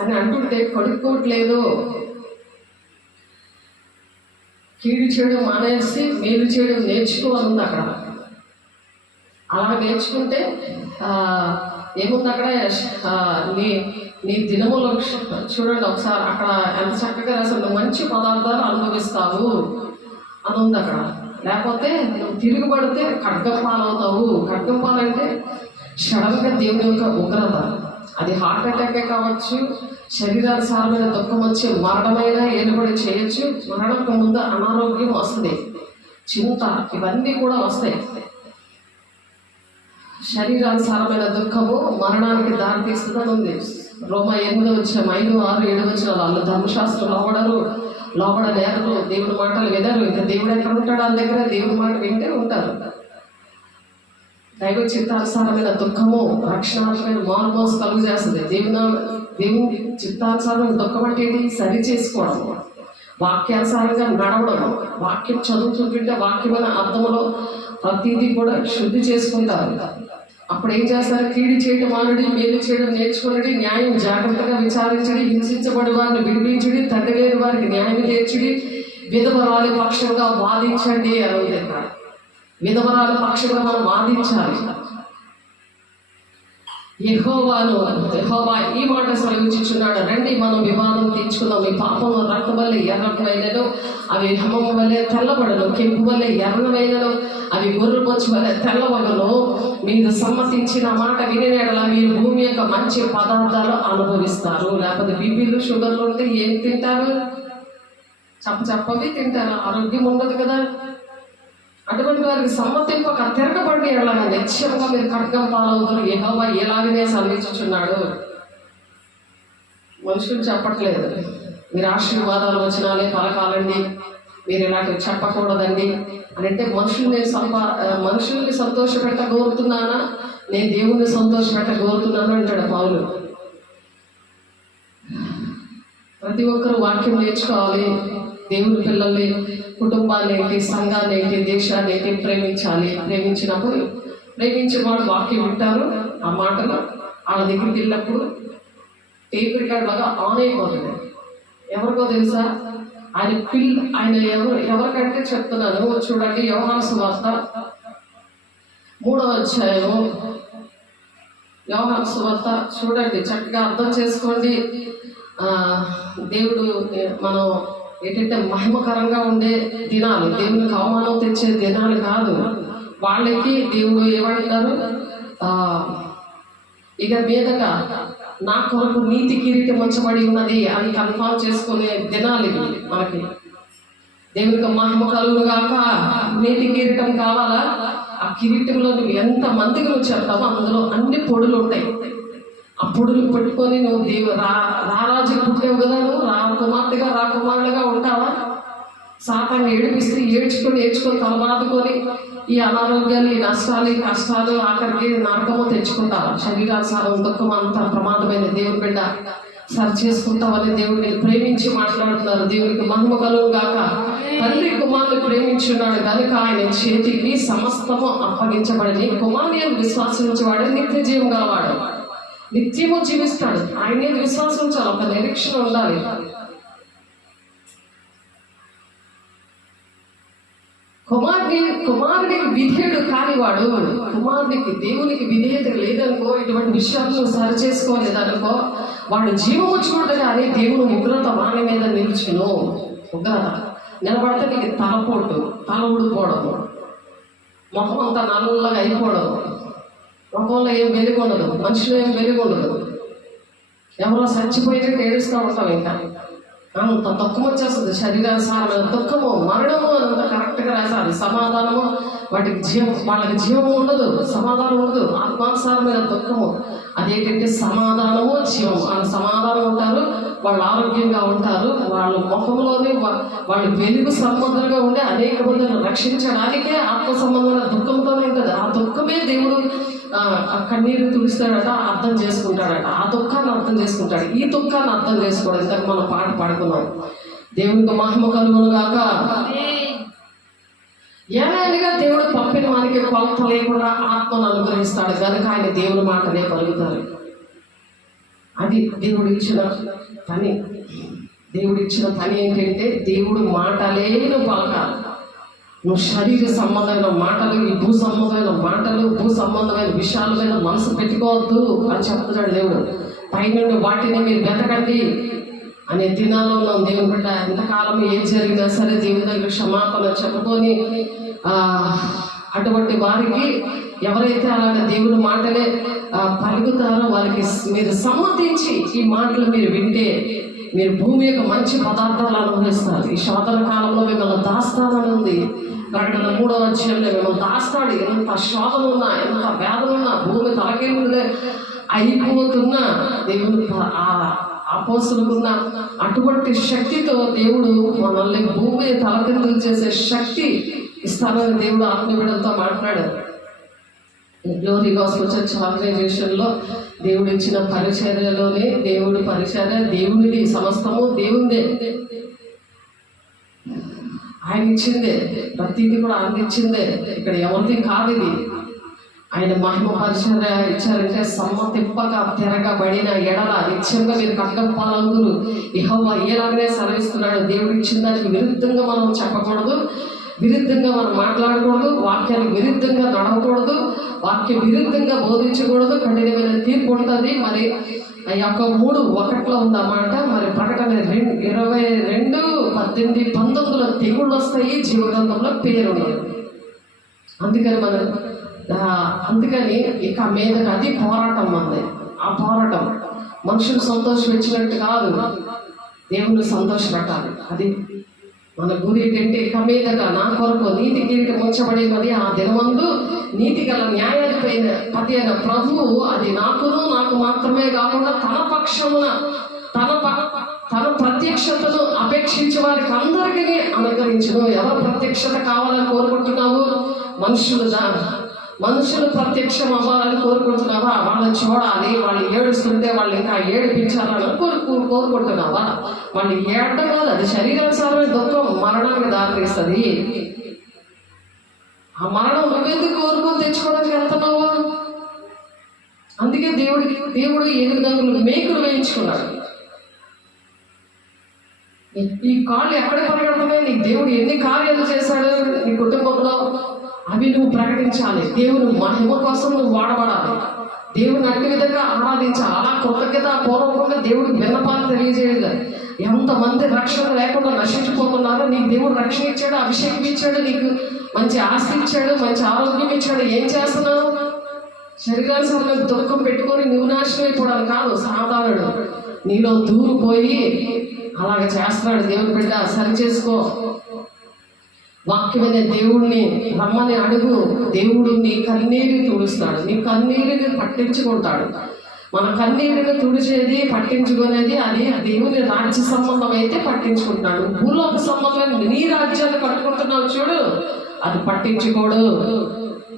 అని అంటుంటే కడుక్కోవట్లేదు, కీడు చేయడం మానేసి మేలు చేయడం నేర్చుకోవాలంది అక్కడ. అలా నేర్చుకుంటే ఏముంది అక్కడ, నీ దినములు చూడండి ఒకసారి అక్కడ ఎంత చక్కగా రాసింది, మంచి పదార్థాలు అనుభవిస్తావు అని ఉంది అక్కడ. లేకపోతే నువ్వు తిరుగుబడితే ఖడ్గం పాలవుతావు. ఖడ్గం పాలంటే సడన్గా దేవుని యొక్క ఉగ్రత, అది హార్ట్ అటాకే కావచ్చు, శరీరానుసారమైన దుఃఖం వచ్చి మరణమైన ఏలుబడి చేయొచ్చు, మరణకు ముందు అనారోగ్యం వస్తుంది, చింత, ఇవన్నీ కూడా వస్తాయి. శరీరానుసారమైన దుఃఖము మరణానికి దారితీస్తుందని ఉంది. రోమా 8:5-6-7 వాళ్ళు ధర్మశాస్త్రం లోబడలేరు, దేవుడి మాటలు వినరు. ఇంకా దేవుడు ఎక్కడ ఉంటాడు? వాళ్ళ దగ్గర దేవుడి మాట వింటే ఉంటారు. దైవ చిత్తానుసారమైన దుఃఖము రక్షణాత్మైన మారుమోసు కలుగు చేస్తుంది. దేవుని చిత్తానుసారమైన దుఃఖం అంటే ఏంటి? సరి చేసుకోవడం, వాక్యానుసారంగా నడవడం, వాక్యం చదువుతుంటుంటే వాక్యమైన అర్థంలో ప్రతిదీ కూడా శుద్ధి చేసుకుంటారు. అప్పుడు ఏం చేస్తారు? కీడు చేయడం మానుడి, మేలు చేయడం నేర్చుకుని, న్యాయం జాగ్రత్తగా విచారించడి, హింసించబడి వారిని విడిపించుడి, తండ్రి లేని వారికి న్యాయం తీర్చుడి, విధవరాలి పక్షంగా వాదించండి అని ఉంది. విధవరాలి పక్షంగా మనం వాదించాలి. యెహోవా ఈ మాట సెలవిచ్చుచున్నాడు, రండి మనం వివాదం తీర్చుకుందాం. మీ పాపం రక్తం వల్లే ఎర్రమైనను అవి హమం వల్లే తెల్లబడను, కెంపు వల్లే ఎర్రమైనను అవి గొర్రెబొచ్చు వల్లే తెల్లవగను. మీరు సమ్మతించిన మాట వినేడల మీరు భూమి యొక్క మంచి పదార్థాలు అనుభవిస్తారు. లేకపోతే బీపీలు షుగర్లు ఉంటే ఏం తింటారు? చెప్పవి తింటారు, ఆరోగ్యం ఉండదు కదా. అటువంటి వారికి సమ్మతింపక తిరగబడి ఎలాగా నిశ్చయంగా మీరు ఖడ్గం పాలవుతారు. యెహోవా ఎలాగనే సెలవిచ్చుచున్నాడు. మనుషులు చెప్పట్లేదు, మీరు ఆశీర్వాదాలు వచనాలే పలకాలండి, మీరు ఇలాంటివి చెప్పకూడదండి అని. అంటే మనుషుల్ని సంతోషపెట్ట కోరుతున్నానా, నేను దేవుణ్ణి సంతోషపెట్ట కోరుతున్నాను అంటాడు పౌలు. ప్రతి ఒక్కరూ వాక్యం నేర్చుకోవాలి. దేవుని పిల్లల్ని, కుటుంబాన్ని ఏంటి, సంఘాన్ని ఏంటి, దేశాన్ని ఏంటి ప్రేమించాలి. ప్రేమించినప్పుడు ప్రేమించిన వాళ్ళు వాక్యం వింటారు. ఆ మాటలు వాళ్ళ దగ్గరికి వెళ్ళినప్పుడు టేప్ రికార్డ్ లాగా ఆన్ అయిపోతుంది. ఎవరికో తెలుసా? ఆయన ఎవరికంటే చెప్తున్నాను చూడండి. యోహాను సువార్త 3వ అధ్యాయం, యోహాను సువార్త చూడండి, చక్కగా అర్థం చేసుకోండి. దేవుడు మనం ఏంటంటే మహిమకరంగా ఉండే దినాలు, దేవునికి అవమానం తెచ్చే దినాలు కాదు. వాళ్ళకి దేవుడు ఏమంటారు? ఇక మీదట నా కొరకు నీతి కిరీటం ఉంచబడి ఉన్నది అని కన్ఫర్మ్ చేసుకునే దినాలు ఇవి. మనకి దేవునికి మహిమ కలుగును గాక. నీతి కిరీటం కావాలా? ఆ కిరీటంలో నువ్వు ఎంత మందికి నువ్వు చెప్తావో అందులో అన్ని పొడులు ఉంటాయి. ఆ పొడులు పెట్టుకొని నువ్వు రారాజు పుట్టలేవు కదా, నువ్వు కుమార్తెగా కుమారులుగా ఉంటావా? సాతాన్ని ఏడిపిస్తే ఏడ్చుకొని తలబాదుకొని ఈ అనారోగ్యాలు, ఈ నష్టాలు, ఈ కష్టాలు, ఆఖరికి నరకము తెచ్చుకుంటావా? శరీరానుసారం దుఃఖం అంత ప్రమాదమైన దేవుని బిడ్డ సరి చేసుకుంటావని దేవుడిని ప్రేమించి మాట్లాడుతున్నారు. దేవునికి మహిమ కలుగు గాక. తండ్రి కుమారుని ప్రేమించున్నాడు కనుక ఆయన చేతికి సమస్తము అప్పగించబడి కుమారుని విశ్వాసించేవాడు నిత్య జీవం గలవాడు, నిత్యము జీవిస్తాడు. ఆయనే విశ్వాసించాలి, ఒక నిరీక్షణ ఉండాలి. కుమారునికి విధేయుడు కానివాడు, కుమారునికి దేవునికి విధేయత లేదనుకో, ఇటువంటి విషయాలను సరి చేసుకోలేదనుకో, వాడు జీవము చూడదు కానీ దేవుని ఉగ్రత వాని మీద నిలిచును. ఉగ్రత నిలబడితే నీకు తలపోటు, తల ఊడిపోవడము, ముఖం అంతా నల్లగా అయిపోవడం, ముఖంలో ఏం వెలుగు ఉండదు, మనుషులు ఏం వెలుగు ఉండదు, ఎవరో చచ్చిపోయినట్టు ఏడుస్తూ ఉంటాం. ఇంకా అంత దుఃఖం వచ్చేస్తుంది, శరీరానుసారమైన దుఃఖము, మరణము అంత కరెక్ట్గా రాశారు. సమాధానము, వాటికి జీవం, వాళ్ళకి జీవము ఉండదు, సమాధానం ఉండదు. ఆత్మానుసారమైన దుఃఖము అదేంటంటే సమాధానము, జీవము. వాళ్ళు సమాధానం ఉంటారు, వాళ్ళు ఆరోగ్యంగా ఉంటారు, వాళ్ళ ముఖంలోనే వాళ్ళు వెలుగు సంబంధంగా ఉండి అనేక మందిని రక్షించడానికే ఆత్మ సంబంధమైన దుఃఖంతోనే ఉంటుంది. ఆ దుఃఖమే దేవుడు ఆ కన్నీరు తుడుస్తాడట, అర్థం చేసుకుంటాడట. ఆ దుఃఖాన్ని అర్థం చేసుకుంటాడు, ఈ దుఃఖాన్ని అర్థం చేసుకోవడం. ఇంతకు మనం పాట పాడుకున్నాం. దేవునికి మహిమ కలుగును గాక. ఏనాయనగా దేవుడు పంపిన వారికి కొలత లేకుండా ఆత్మను అనుగ్రహిస్తాడు కనుక ఆయన దేవుని మాటనే పలుకుతారు. అది దేవుడు ఇచ్చిన పని. దేవుడు ఇచ్చిన పని ఏంటంటే దేవుడు మాటలే నువ్వు పలకాలి. నువ్వు శరీర సంబంధమైన మాటలు, ఈ భూ సంబంధమైన మాటలు, భూ సంబంధమైన విషయాల మీద మనసు పెట్టుకోవద్దు అని చెప్తున్నాడు దేవుడు. పైనుండి వాటిని మీరు వెతకండి అనే దినాల్లో ఉన్నాం. దేవుని బిడ్డ ఎంతకాలం ఏం జరిగినా సరే దేవుని దగ్గర క్షమాపణ చెప్పుకొని అటువంటి వారికి ఎవరైతే అలాగే దేవుని మాటలే పలుకుతారో వారికి మీరు సమ్మతించి ఈ మాటలు మీరు వింటే మీరు భూమి యొక్క మంచి పదార్థాలు అనుభవిస్తారు. ఈ శోధన కాలంలో మిమ్మల్ని దాస్తానని ఉంది. ప్రకటన 3వ అధ్యాయంలో మిమ్మల్ని దాస్తాడు. ఎంత శోధన ఉన్నా, ఎంత వేదన ఉన్నా, భూమి తలకిందులే అయిపోతున్నా దేవుని అపోస్తులకున్న అటువంటి శక్తితో దేవుడు మనల్ని భూమి తలకిందులు చేసే శక్తి ఇస్తానని దేవుడు ఆత్మీయుడంతో మాట్లాడారు. గ్లోరీ గాస్పెల్ చర్చ్ ఆర్గనైజేషన్లో దేవుడు ఇచ్చిన పరిచర్యలోనే దేవుడి పరిచర్య దేవుడిది, సమస్తము దేవుందే, ఆయన ఇచ్చిందే, ప్రతిదీ కూడా ఆయన ఇచ్చిందే. ఇక్కడ ఎవరిది కాదు. ఇది ఆయన మహిమ పరిచర్య ఇచ్చారంటే సమ్మతింపక తిరగబడిన ఎడల నిత్యంగా మీరు కట్టపాలందురు. యెహోవా ఏలాగనే సెలవిస్తున్నాడు. దేవుడు ఇచ్చిన దానికి విరుద్ధంగా మనం చెప్పకూడదు, విరుద్ధంగా మనం మాట్లాడకూడదు, వాక్యానికి విరుద్ధంగా నడవకూడదు, వాక్య విరుద్ధంగా బోధించకూడదు. కఠినమైన తీర్పు ఉంటుంది. మరి ఆ యొక్క 3:1 ఉందన్నమాట. మరి ప్రకటన 22:18-19 తెగుళ్ళు వస్తాయి, జీవగ్రంథంలో పేరు ఉండదు. అందుకని ఇక మీద అది పోరాటం మంది. ఆ పోరాటం మనుషులు సంతోషం ఇచ్చినట్టు కాదు, దేవుని సంతోషపెట్టాలి. అది మన గురి ఏంటంటే ఇక మీదగా నా కొరకు నీతి కిరీటం ఉంచబడేది. ఆ దినమందు నీతి గల న్యాయాధిపతి అయిన ప్రభువు అది నాకు మాత్రమే కాకుండా తన పక్షమున తన ప్రత్యక్షతను అపేక్షించే వారికి అందరికీ అనుగ్రహించును. ఎవరు ప్రత్యక్షత కావాలని కోరుకుంటున్నావు? మనుషులు ప్రత్యక్షం అవ్వాలని కోరుకుంటున్నావా? వాళ్ళని చూడాలి, వాళ్ళు ఏడుస్తుంటే వాళ్ళు ఇంకా ఏడిపించాలని కోరుకుంటున్నావా? వాళ్ళు ఏడడం కాదు, అది శరీరానుసారమైన దుఃఖం మరణానికి దారితీస్తుంది. ఆ మరణం నువ్వెందుకు కోరుకొని తెచ్చుకోవడానికి వెళ్తున్నావు? అందుకే దేవుడు 8 అంగుళాల మేకులు వేయించుకున్నాడు. ఈ కాళ్ళు ఎక్కడ పరిగెడుతున్నాయి? నీకు దేవుడు ఎన్ని కార్యాలు చేశాడు నీ కుటుంబంలో, అవి నువ్వు ప్రకటించాలి. దేవుని మహిమ కోసం నువ్వు వాడబడాలి. దేవుని అన్ని విధంగా ఆరాధించాలి. అలా కృతజ్ఞత పూర్వకంగా దేవుడికి విన్నపాలు తెలియజేయాలి. ఎంతమంది రక్షణ లేకుండా నశించిపోతున్నారో నీకు దేవుడు రక్షణ ఇచ్చాడు, అభిషేకం ఇచ్చాడు, నీకు మంచి ఆస్తి ఇచ్చాడు, మంచి ఆరోగ్యం ఇచ్చాడు. ఏం చేస్తున్నావు? శరీరానుసారంగా దుఃఖం పెట్టుకొని నువ్వు నాశనం అయిపోవడానికి కాదు. సాధారణుడు నీలో దూరిపోయి అలాగ చేస్తున్నాడు. దేవుని బిడ్డ సరి చేసుకో. వాక్యమైన దేవుణ్ణి రమ్మని అడుగు. దేవుడు నీ కన్నీరుని తుడుస్తాడు, నీ కన్నీరుని పట్టించుకుంటాడు. మన కన్నీరుని తుడిచేది, పట్టించుకునేది అది దేవుని రాజ్య సంబంధం అయితే పట్టించుకుంటున్నాడు. భూలోక సంబంధం నీ రాజ్యాన్ని పట్టుకుంటున్నావు చూడు, అది పట్టించుకోడు.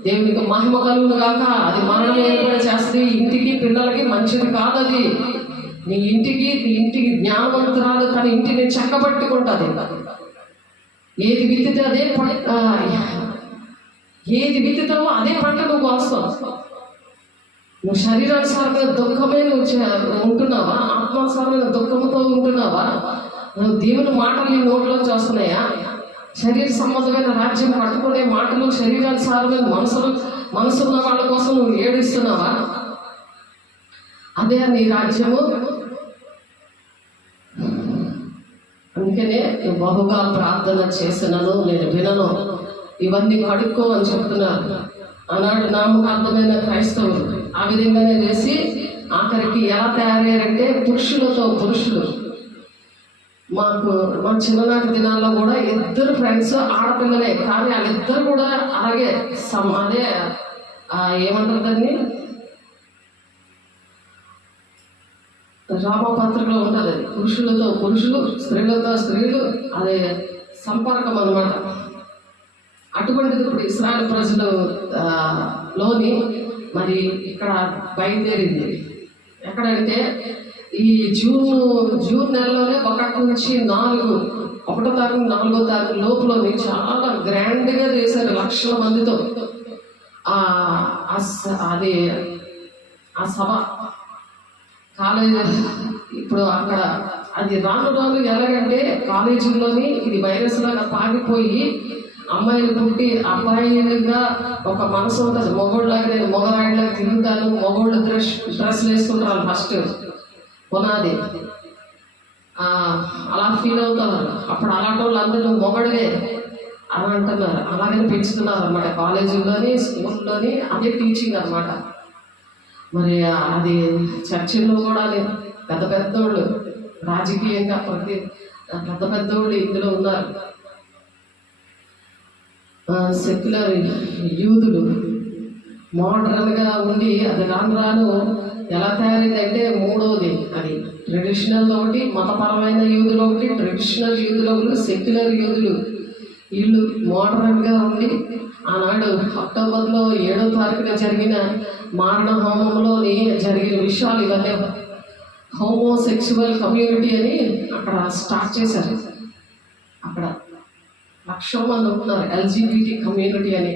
దేవునికి మహిమ కలుగును గాక. అది మరణం ఏర్పడి చేస్తుంది. ఇంటికి పిల్లలకి మంచిది కాదు. అది నీ ఇంటికి జ్ఞానవంతురాలు తన ఇంటిని చక్కబట్టుకుంటుంది. ఏది విత్తుతావో అదే పంట నువ్వు వస్తావు. నువ్వు శరీరానుసారమైన దుఃఖమే నువ్వు ఉంటున్నావా? ఆత్మానుసారమైన దుఃఖంతో ఉంటున్నావా? నువ్వు దేవుని మాటలు నీ నోట్లోంచి వస్తున్నాయా? శరీర సంబంధమైన రాజ్యం పట్టుకునే మాటలు, శరీరానుసారమైన మనసున్న వాళ్ళ కోసం నువ్వు ఏడుస్తున్నావా? అదే నీ రాజ్యము. అందుకనే బహుగా ప్రార్థన చేసినను నేను వినను, ఇవన్నీ కడుక్కో అని చెప్తున్నారు. ఆనాడు నామకార్థమైన క్రైస్తవులు ఆ విధంగానే చేసి ఆఖరికి ఎలా తయారయ్యారంటే పురుషులు. మా చిన్ననాటి దినాల్లో కూడా 2 ఫ్రెండ్స్ ఆడపిల్లలే, కానీ వాళ్ళిద్దరు కూడా అలాగే అదే ఏమంటారు దాన్ని, రామపత్రికలో ఉంటుంది అది, పురుషులతో పురుషులు, స్త్రీలతో స్త్రీలు, అదే సంపర్కం అన్నమాట. అటువంటిది ఇప్పుడు ఇశ్రాయేల్ ప్రజలు లోని మరి ఇక్కడ బయలుదేరింది. ఎక్కడంటే ఈ జూన్ నెలలోనే 1 నుంచి 1 తారీఖు 4వ తారీఖు లోపులోని చాలా గ్రాండ్గా చేశారు, లక్షల మందితో అది ఆ సభ కాలేజీ. ఇప్పుడు అక్కడ అది రాను ఎలాగంటే కాలేజీల్లోని ఇది వైరస్ లాగా పాకిపోయి అమ్మాయిలు పుట్టి అబ్బాయిలుగా ఒక మనసు ఉంటుంది. మగోళ్ళలాగా నేను మగవాడిలాగా తిరుగుతాను, మగోళ్ళు డ్రెస్లు వేసుకుంటారు ఫస్ట్ పునాది, అలా ఫీల్ అవుతారు. అప్పుడు అలాంటి వాళ్ళు అందరూ మొగడలే అని అంటున్నారు. అలాగనే పెంచుతున్నారు అనమాట కాలేజీల్లోని స్కూల్లోని, అదే టీచింగ్ అనమాట. మరి అది చర్చిల్లో కూడా పెద్దోళ్ళు రాజకీయంగా ప్రతి పెద్దోళ్ళు ఇందులో ఉన్నారు. సెక్యులర్ యూదులు మోడర్న్గా ఉండి అది రాను ఎలా తయారైందంటే 3వది అది ట్రెడిషనల్ ఒకటి, మతపరమైన యూదులు ఒకటి, ట్రెడిషనల్ యూదులు ఒకటి, సెక్యులర్ యూదులు. వీళ్ళు మోడర్న్గా ఉండి ఆనాడు అక్టోబర్లో 7వ తారీఖున జరిగిన మారణ హోమంలోని జరిగిన విషయాలు ఇవన్నీ హోమోసెక్సువల్ కమ్యూనిటీ అని అక్కడ స్టార్ట్ చేశారు. అక్కడ 1,00,000 మంది ఉంటున్నారు ఎల్జిబిటి కమ్యూనిటీ అని.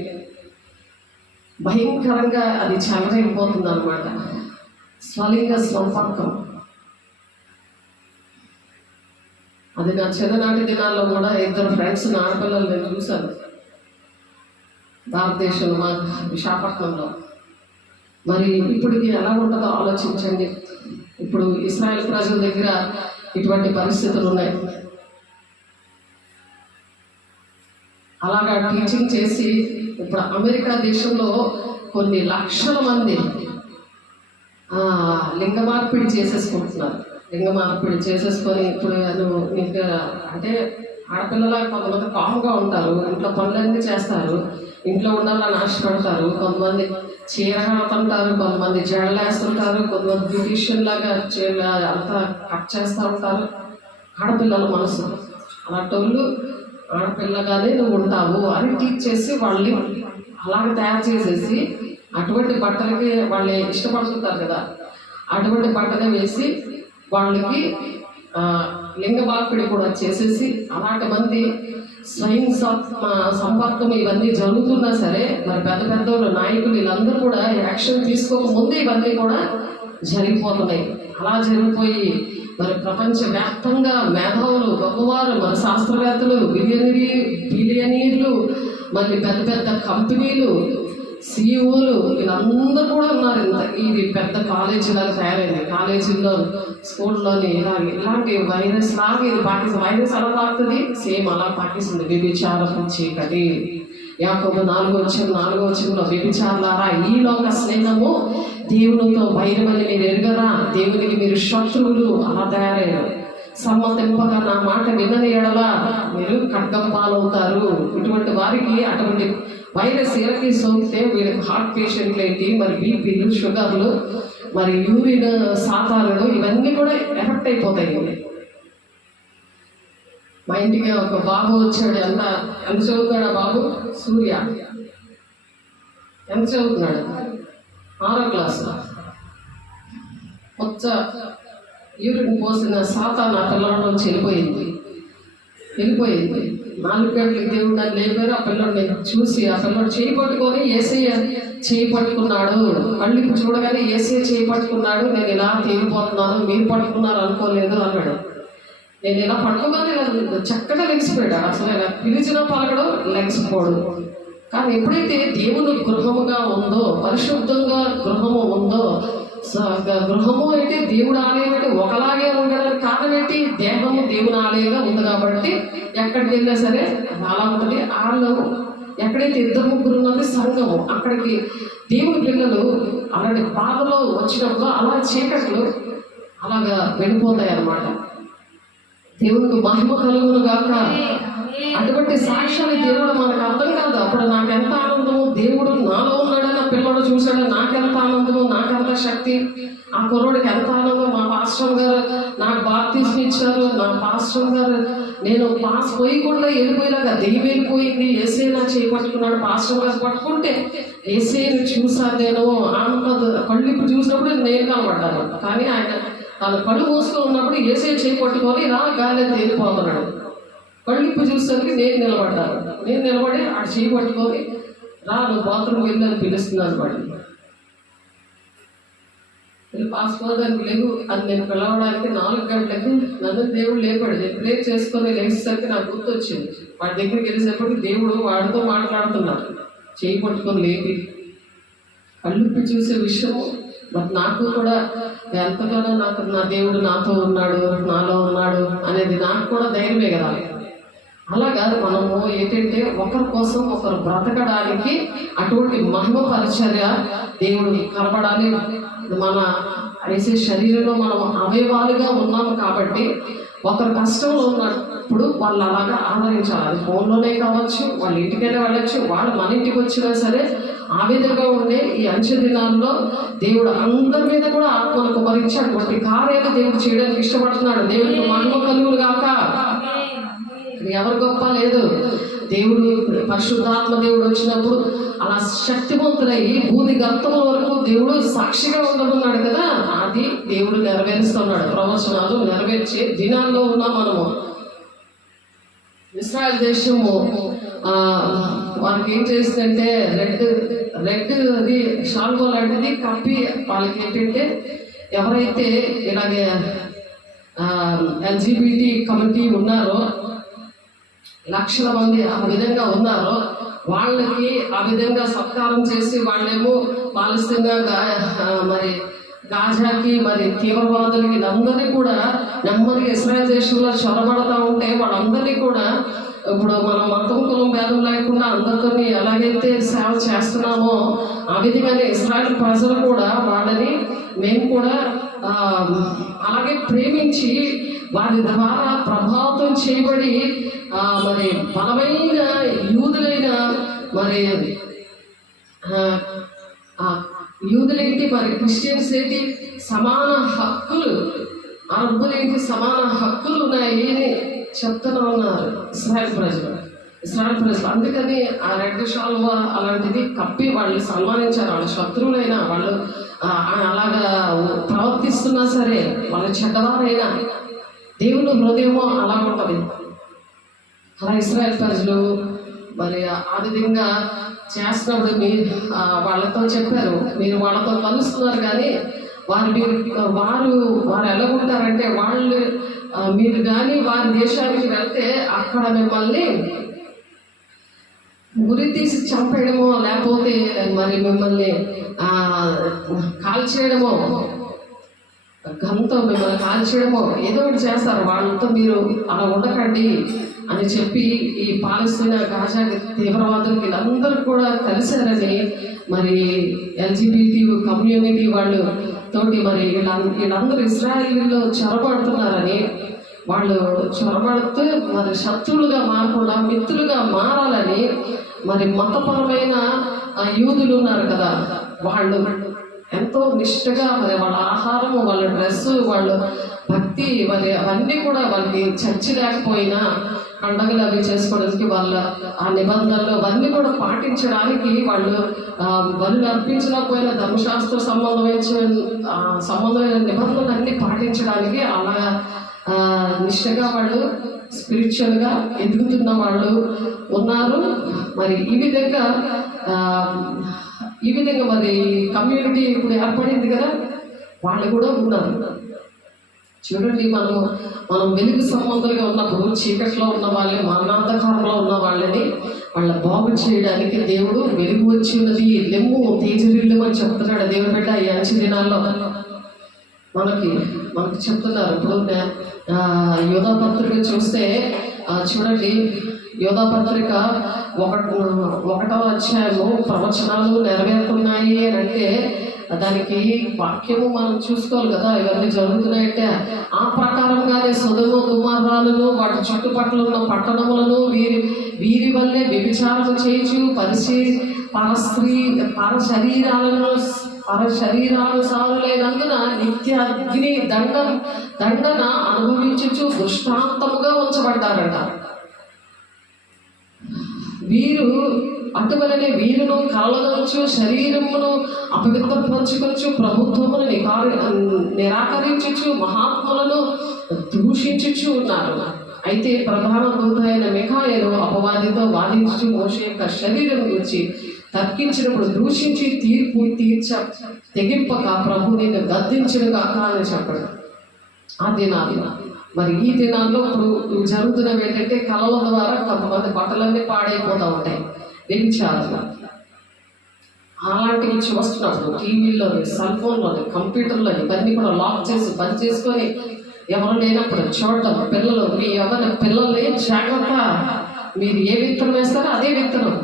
భయంకరంగా అది చెలరైపోతుంది అనమాట. స్వలింగ సంపర్కం అది నా చిన్ననాటి దినాల్లో కూడా 2 ఫ్రెండ్స్ ఆడపిల్లలు నేను చూశాను భారతదేశంలో, మా విశాఖపట్నంలో. మరి ఇప్పటికి ఎలా ఉంటుందో ఆలోచించండి. ఇప్పుడు ఇశ్రాయేల్ ప్రజల దగ్గర ఇటువంటి పరిస్థితులు ఉన్నాయి. అలాగా టీచింగ్ చేసి ఇప్పుడు అమెరికా దేశంలో కొన్ని లక్షల మంది లింగ మార్పిడి చేసేసుకుంటున్నారు. లింగ మార్పిడి చేసేసుకొని ఇప్పుడు ఇంకా అంటే ఆడపిల్లలా కొంతమంది కామ్గా ఉంటారు, ఇంట్లో పనులన్నీ చేస్తారు, ఇంట్లో ఉండాలని ఆశపడతారు. కొంతమంది చీర కడుతుంటారు, కొంతమంది జడలేస్తుంటారు, కొంతమంది బ్యూటీషియన్ లాగా అంతా కట్ చేస్తూ ఉంటారు. ఆడపిల్లల మనసు అలాంటి వాళ్ళు ఆడపిల్లగానే నువ్వు ఉంటావు అని టీచ్ చేసి వాళ్ళని అలాగే తయారు చేసేసి అటువంటి బట్టలకి వాళ్ళు ఇష్టపడుతుంటారు కదా, అటువంటి బట్టలు వేసి వాళ్ళకి లింగ మార్పిడి కూడా చేసేసి అలాంటి మంది స్వయం సంపర్కం ఇవన్నీ జరుగుతున్నా సరే మరి పెద్ద నాయకులు వీళ్ళందరూ కూడా యాక్షన్ తీసుకోకముందే ఇవన్నీ కూడా జరిగిపోతున్నాయి. అలా జరిగిపోయి మరి ప్రపంచవ్యాప్తంగా మేధావులు గొప్పవారు మన శాస్త్రవేత్తలు బిలియనీర్లు మళ్ళీ పెద్ద కంపెనీలు సిఇఓలు వీళ్ళందరూ కూడా ఉన్నారు. ఇది పెద్ద కాలేజీలాగా తయారైంది. కాలేజీల్లో స్కూల్లోని ఇలాంటి వైరస్ లాగా ఇది పాకిస్తుంది. వైరస్ ఎలా పాకుతుంది, సేమ్ అలా పాకిస్తుంది. వ్యభిచారపు చీకటి. యాకోబు 4:4 వ్యభిచారులారా ఈ లోక స్నేహము దేవునితో వైరమని మీరు ఎరుగరా, దేవునికి మీరు శత్రువులు అలా తయారయ్యారు. సమ్మతింపగా నా మాట వినని ఎడల మీరు ఖడ్గం పాలవుతారు. ఇటువంటి వారికి అటువంటి వైరస్ ఎవరికి సోకితే వీళ్ళకి హార్ట్ పేషెంట్లు ఏంటి, మరి బీపీలు, షుగర్లు, మరి యూరిన్ సాతారులు ఇవన్నీ కూడా ఎఫెక్ట్ అయిపోతాయి. మా ఇంటికి ఒక బాబు వచ్చాడు. ఎంత చదువుతున్నాడు బాబు? సూర్య. ఎంత చదువుతున్నాడు? 6వ క్లాస్. యూరిన్ పోసిన సాతాను ఆ పిల్లల నుంచి వెళ్ళిపోయింది. 4 గంటలకు దేవుడు అని లేపారు. ఆ పిల్లడిని చూసి ఆ పిల్లడు చేయి పట్టుకొని ఏసయ్య చేయి పట్టుకున్నాడు. మళ్ళీ చూడగానే ఏసయ్య చేయి పట్టుకున్నాడు. నేను ఇలా తేలిపోతున్నాను, మీరు పట్టుకున్నారు అనుకోలేదు అన్నాడు. నేను ఇలా పట్టుకోగానే చక్కగా లెగిసిపోయాడు. అసలు ఇలా పిలిచిన పలకడు, లెగిసిపోడు. కానీ ఎప్పుడైతే దేవుని గృహముగా ఉందో, పరిశుద్ధంగా గృహము ఉందో, గృహము అంటే దేవుడు ఆలయం అంటే ఒకలాగే ఉండడానికి కారణం ఏంటి? దేహము దేవుని ఆలయంగా ఉంది కాబట్టి ఎక్కడికి వెళ్ళినా సరే అలా ఉంటుంది. వాళ్ళు ఎక్కడైతే ఇద్దరు ముగ్గురు ఉన్నది సంఘము, అక్కడికి దేవుని పిల్లలు అలాంటి బాధలో వచ్చినప్పుడు అలా చీకట్లు అలాగా వెళ్ళిపోతాయి అన్నమాట. దేవునికి మహిమ కలుగును గాక. అటువంటి సాక్ష్యాలు దేవుడు మనకు అర్థం కాదు. అప్పుడు నాకెంత ఆనందము, దేవుడు నాలో ఉన్నాడని ఆ పిల్లడు చూశాడు, నాకెంత ఆనందము, నాకెంత శక్తి. ఆ కుర్రోడికి ఎంత ఆనందం. మా పాస్టర్ గారు నాకు బాప్తిస్మం ఇచ్చారు, నా పాస్టర్ గారు నేను పాస్ పోయకుండా వెళ్ళిపోయినాక దెయ్యం వెళ్ళిపోయింది, ఏసై నా చేయి పట్టుకున్నాడు. పాస్టర్ గారు పట్టుకుంటే ఏసైని చూసాను నేను. ఆనంద కళ్ళు ఇప్పుడు చూసినప్పుడు నేను కనబడ్డాను, కానీ ఆయన తన కళ్ళు మూసుకొని ఉన్నప్పుడు ఏసై చేయి పట్టుకొని ఇలా గాలి తేలిపోతున్నాడు. కళ్ళు ఇప్పుడు చూసేసరికి నేను నిలబడ్డాను. నేను నిలబడి ఆ చేయి పట్టుకొని రా నువ్వు బాత్రూమ్ వెళ్ళని పిలుస్తున్నాను వాడిని. పాస్పోర్ట్ అని లేవు అది నేను పిలవడానికి 4 గంటలకి నన్ను దేవుడు లేపాడు. నేను ప్రేర్ చేసుకొని లేచేసరికి నాకు గుర్తొచ్చింది. వాడి దగ్గరికి వెళ్ళేసరికి దేవుడు వాడితో మాట్లాడుతున్నాడు, చేయి పట్టుకొని లేపి. కళ్ళుప్పి చూసే విషయము మరి నాకు కూడా ఎంతగానో నాకు నా దేవుడు నాతో ఉన్నాడు, నాలో ఉన్నాడు అనేది నాకు కూడా ధైర్యమే కదా. అలాగా మనము ఏంటంటే ఒకరి కోసం ఒకరు బ్రతకడానికి అటువంటి మహిమ పరిచర్య దేవుడు కనపడాలి. మన వేసే శరీరంలో మనం అవయవాలుగా ఉన్నాము కాబట్టి ఒకరు కష్టంలో ఉన్నప్పుడు వాళ్ళు అలాగా ఆదరించాలి. అది ఫోన్లోనే కావచ్చు, వాళ్ళ ఇంటికైనా వెళ్ళచ్చు, వాళ్ళు మన ఇంటికి వచ్చినా సరే. ఆ విధంగా ఉండే ఈ అంచె దినాల్లో దేవుడు అందరి మీద కూడా ఆత్మలకు పరీక్షాడు వంటి కార్యాలు దేవుడు చేయడానికి ఇష్టపడుతున్నాడు. దేవుడికి మహిమ కలుగును గాక. ఎవరు గొప్ప లేదు. దేవుడు పరిశుద్ధాత్మ దేవుడు వచ్చినప్పుడు అలా శక్తివంతులయ్యి భూమి గర్తముల వరకు దేవుడు సాక్షిగా ఉండమన్నాడు కదా. అది దేవుడు నెరవేరుస్తున్నాడు. ప్రవచనాలు నెరవేర్చే దినాల్లో ఉన్నాం మనము. ఇశ్రాయేల్ దేశము వాళ్ళకి ఏం చేసిందంటే రెడ్ అది షాల్వో లాంటిది కప్పి వాళ్ళకి ఏంటంటే ఎవరైతే ఇలాగే ఎల్జిబిటి కమిటీ ఉన్నారో, లక్షల మంది ఆ విధంగా ఉన్నారో వాళ్ళకి ఆ విధంగా సత్కారం చేసి వాళ్ళేమో పాలస్తీనా మరి గాజాకి మరి తీవ్రవాదులకి వీళ్ళందరినీ కూడా నెమ్మదిగా ఇశ్రాయేల్ దేశంలో చొరబడతా ఉంటే వాళ్ళందరినీ కూడా ఇప్పుడు మనం మతం కులం భేదం లేకుండా అందరితో ఎలాగైతే సేవ చేస్తున్నామో ఆ విధంగానే ఇశ్రాయేల్ ప్రజలు కూడా వాళ్ళని మేము కూడా అలాగే ప్రేమించి వారి ద్వారా ప్రభావితం చేయబడి మరి బలమైన యూదులైన మరి యూదులేంటి మరి క్రిస్టియన్స్ ఏంటి సమాన హక్కులు, అరబ్బులేంటి సమాన హక్కులు ఉన్నాయి అని చెప్తూనే ఉన్నారు ఇశ్రాయేల్ ప్రజలు. అందుకని ఆ రెడ్ షాల్వా అలాంటిది కప్పి వాళ్ళు సన్మానించారు. వాళ్ళ శత్రువులైనా వాళ్ళు అలాగా ప్రవర్తిస్తున్నా సరే, వాళ్ళ చెడ్డవారైనా దేవుని హృదయమో అలా ఉంటుంది. అలా ఇశ్రాయేల్ ప్రజలు మరి ఆ విధంగా చేస్తున్నప్పుడు మీరు వాళ్ళతో చెప్పారు, మీరు వాళ్ళతో కలుస్తున్నారు కానీ వారు ఎలాగుంటారంటే వాళ్ళు మీరు కానీ వారి దేశానికి వెళ్తే అక్కడ మిమ్మల్ని గురి తీసి చంపేయడమో లేకపోతే మరి మిమ్మల్ని కాల్చేయడమో, గంతో మిమ్మల్ని కాల్చేయడమో ఏదో ఒకటి చేస్తారు. వాళ్ళతో మీరు అలా ఉండకండి అని చెప్పి ఈ పాలస్తీనా గాజా తీవ్రవాదులు వీళ్ళందరూ కూడా కలిశారని మరి ఎల్జిబిటి కమ్యూనిటీ వాళ్ళు తోటి మరి వీళ్ళందరూ ఇశ్రాయేలీలో చొరబడుతున్నారని వాళ్ళు చొరబడుతూ మరి శత్రువులుగా మారకుండా మిత్రులుగా మారాలని మరి మతపరమైన యూదులు ఉన్నారు కదా, వాళ్ళు ఎంతో నిష్ఠగా మరి వాళ్ళ ఆహారము, వాళ్ళ డ్రెస్సు, వాళ్ళ భక్తి మరి అవన్నీ కూడా వాళ్ళకి చర్చి లేకపోయినా పండగలు అవి చేసుకోవడానికి వాళ్ళ ఆ నిబంధనలు అవన్నీ కూడా పాటించడానికి వాళ్ళు బలు అర్పించలేకపోయినా ధర్మశాస్త్ర సంబంధమైన నిబంధనలు అన్నీ పాటించడానికి అలా నిష్ఠగా వాళ్ళు స్పిరిచువల్గా ఎదుగుతున్న వాళ్ళు ఉన్నారు. మరి ఈ విధంగా మరి కమ్యూనిటీ ఇప్పుడు ఏర్పడింది కదా, వాళ్ళు కూడా ఉన్నారు. చూడండి, మనం వెలుగు సంబంధాలుగా ఉన్నప్పుడు చీకట్లో ఉన్న వాళ్ళని, మరణాంధకారంలో ఉన్న వాళ్ళని వాళ్ళ బాగు చేయడానికి దేవుడు వెలుగు వచ్చి ఉన్నది, లెమ్ము తేజరిల్లు అని చెప్తున్నాడు దేవుడు బిడ్డ. ఈ అంచె దినాల్లో మనకి చెప్తున్నారు. ఇప్పుడు యోధా పత్రిక చూస్తే చూడండి, యోధా పత్రిక 1వ అధ్యాయము ప్రవచనాలు నెరవేరుతున్నాయి అని అంటే దానికి వాక్యము మనం చూసుకోవాలి కదా, ఇవన్నీ జరుగుతున్నాయంటే ఆ ప్రకారంగానే సొదొమ గుమర్రాలను వాటి చుట్టుపక్కల ఉన్న పట్టణములను వీరి వల్లే వ్యభిచారం చేయించు పరశరీరానుసారులైనందున నిత్య అగ్ని దండన అనుభవించుచు దృష్టాంతముగా ఉంచబడ్డారట. వీరు అటువలనే వీరును కలగవచ్చు, శరీరమును అపవిత్రపరచుకొచ్చు, ప్రభుత్వమును నిరాకరించుచు, మహాత్ములను దూషించుచు ఉన్నారు. అయితే ప్రధాన దూత అయిన మిఖాయేలు అపవాదితో వాదించుచు మోషే యొక్క శరీరం గురించి తర్కించినప్పుడు దూషించి తీర్పు తెగింపక ప్రభు నిన్ను గద్దించిన కాక అని చెప్పాడు. ఆ దినాలు మరి ఈ దినాల్లో ఇప్పుడు జరుగుతున్నవి ఏంటంటే కళల ద్వారా కొంతమంది బట్టలన్నీ పాడైపోతూ ఉంటాయి, వ్యభిచారాలు అలాంటివి చూస్తున్నప్పుడు టీవీలోని, సెల్ ఫోన్లోని, కంప్యూటర్లోని ఇవన్నీ కూడా లాక్ చేసి బంద్ చేసుకొని ఎవరు లేనప్పుడు చూడటం. పిల్లల్ని జాగ్రత్త, మీరు ఏ విత్తనం వేస్తారో అదే విత్తనం.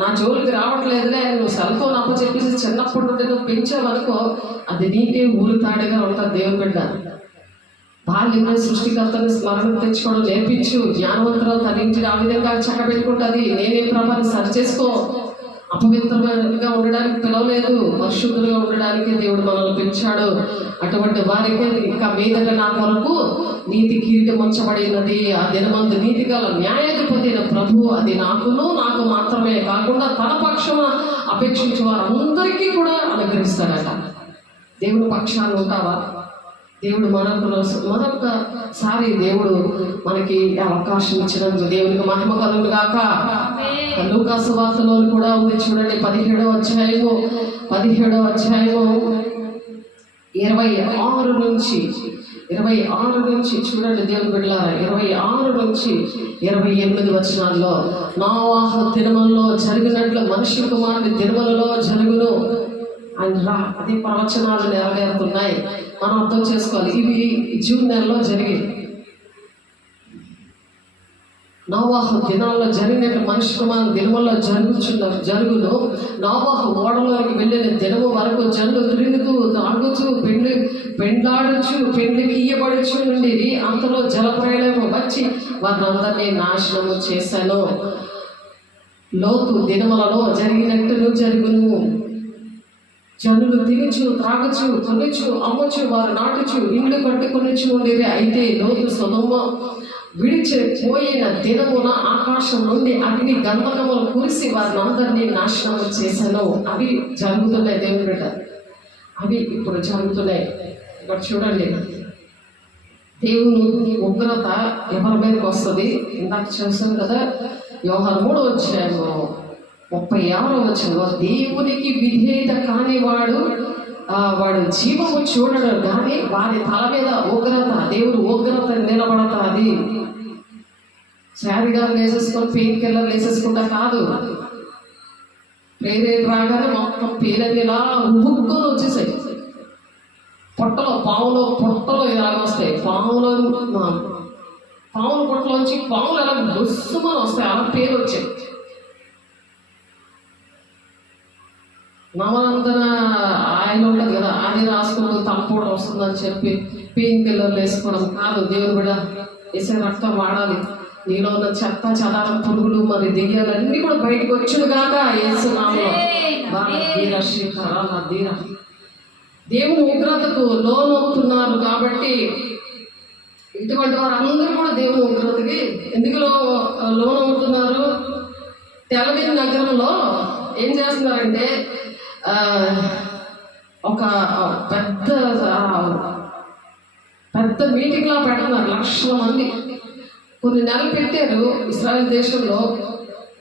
నా జోలికి రావట్లేదులే, నువ్వు సెల్ ఫోన్ అప్పచెప్పేసి చిన్నప్పటి నుండి నువ్వు పెంచావనుకో, అది నీకే ఊరుతాడుగా ఉంటుంది. దేవుని బిడ్డ బాల్యంలో సృష్టికర్తని స్మరణ తెచ్చుకోవడం నేర్పించు. జ్ఞానవంతురాలు తన ఇంటిని ఆ విధంగా చక్కబెట్టుకుంటుంది. నేనే ప్రభాన్ని సరి చేసుకో. అపవిత్రంగా ఉండడానికి పిలవలేదు, పరిశుద్ధులుగా ఉండడానికి దేవుడు మనల్ని పిలిచాడు. అటువంటి వారికి ఇంకా మీదట నా కొరకు నీతి కిరీటం ఉంచబడినది. ఆ దినమందు నీతి గల న్యాయాధిపతి అయిన ప్రభు అది నాకు మాత్రమే కాకుండా తన పక్షమ అపేక్షించే వారందరికీ కూడా అనుగ్రహిస్తాడట. దేవుని పక్షాన్ని ఉంటావా? దేవుడు మరొకసారి దేవుడు మనకి అవకాశం ఇచ్చినందుకు దేవునికి మహిమ కలుగును గాక. లూకా సువార్తలో కూడా ఉంది చూడండి, 17వ అధ్యాయము 26 నుంచి చూడండి దేవుని బిడ్డలారా, 26 నుంచి 28 వచనాల్లో నోవహు దినములలో జరిగినట్లు మనుష్య కుమారుని దినములలో జరుగును అని అది ప్రవచనాలు నెరవేరుతున్నాయి. మనం అర్థం చేసుకోవాలి. ఇవి జూన్ నెలలో జరిగింది. నోవహు దినాల్లో జరిగినట్లు మనుష్య కుమారుని దినములలో జరుగును. నోవహు ఓడలోకి వెళ్ళిన దినము వరకు జనులు తిరుగుతూ తాగుచు పెండ్లాడుచు పెండ్లికి ఇయ్యబడుచు నుండి అంతలో జలప్రయాణము వచ్చి వారిని నాశనము చేశాను. లోతు దినములలో జరిగినట్టు జరుగును. జనులు తినుచు త్రాగుచు కొనుచు అమ్మచు వారు నాటుచు ఇండ్లు కట్టుకొనుచు ఉండేవి. అయితే లోతు సొదొమ విడిచిపోయిన దినమున ఆకాశం నుండి అగ్ని గంధకములు కురిసి వారిని అందరినీ నాశనం చేశాను. అవి జరుగుతున్నాయి దేవుని బిడ్డ, అవి ఇప్పుడు జరుగుతున్నాయి. ఇక్కడ చూడండి, దేవుని ఉగ్రత ఎవరి మీదకి వస్తుంది. ఇందాక చూసాం కదా, యోహాను 3వ అధ్యాయము 36వ వచనంలో దేవునికి విధేయత కాని వాడు జీవము చూడడు కానీ వారి తల మీద ఉగ్రత, దేవుడు ఉగ్రత నిలబడతాది. శారీగాలు వేసేసుకొని పెయిన్ కిల్లర్ వేసేసుకుంటా కాదు. ప్రేరేపు రాగానే మొత్తం పేర్లు ఇలా ఉబ్బుకొని వచ్చేసాయి. పావులో పొట్టలో ఇలాగ వస్తాయి. పావుల పొట్టలోంచి పావులు ఎలా బొస్సుమని వస్తాయి, అలా పేరు వచ్చాయి. నవనందన ఆయన ఉంటుంది కదా, అది రాసుకుంటూ తలపోవడం వస్తుందని చెప్పి పెయిన్ కిల్లర్లు వేసుకోవడం కాదు. దేవుడు కూడా వేసే రక్తం వాడాలి. నీలో ఉన్న చెత్త చెదారం పురుగులు మరి దెయ్యాలన్నీ కూడా బయటకు వచ్చును గాక యేసునామములో. దేవుని ఉగ్రతకు లోనవుతున్నారు కాబట్టి ఇటువంటి వారందరూ కూడా దేవుని ఉగ్రతకి ఎందుకు లోనవుతున్నారు? తెలవిన నగరంలో ఏం చేస్తున్నారంటే ఒక పెద్ద మీటింగ్లా పెడుతున్నారు, లక్షల మంది. కొన్ని నెలలు పెట్టారు ఇశ్రాయేల్ దేశంలో,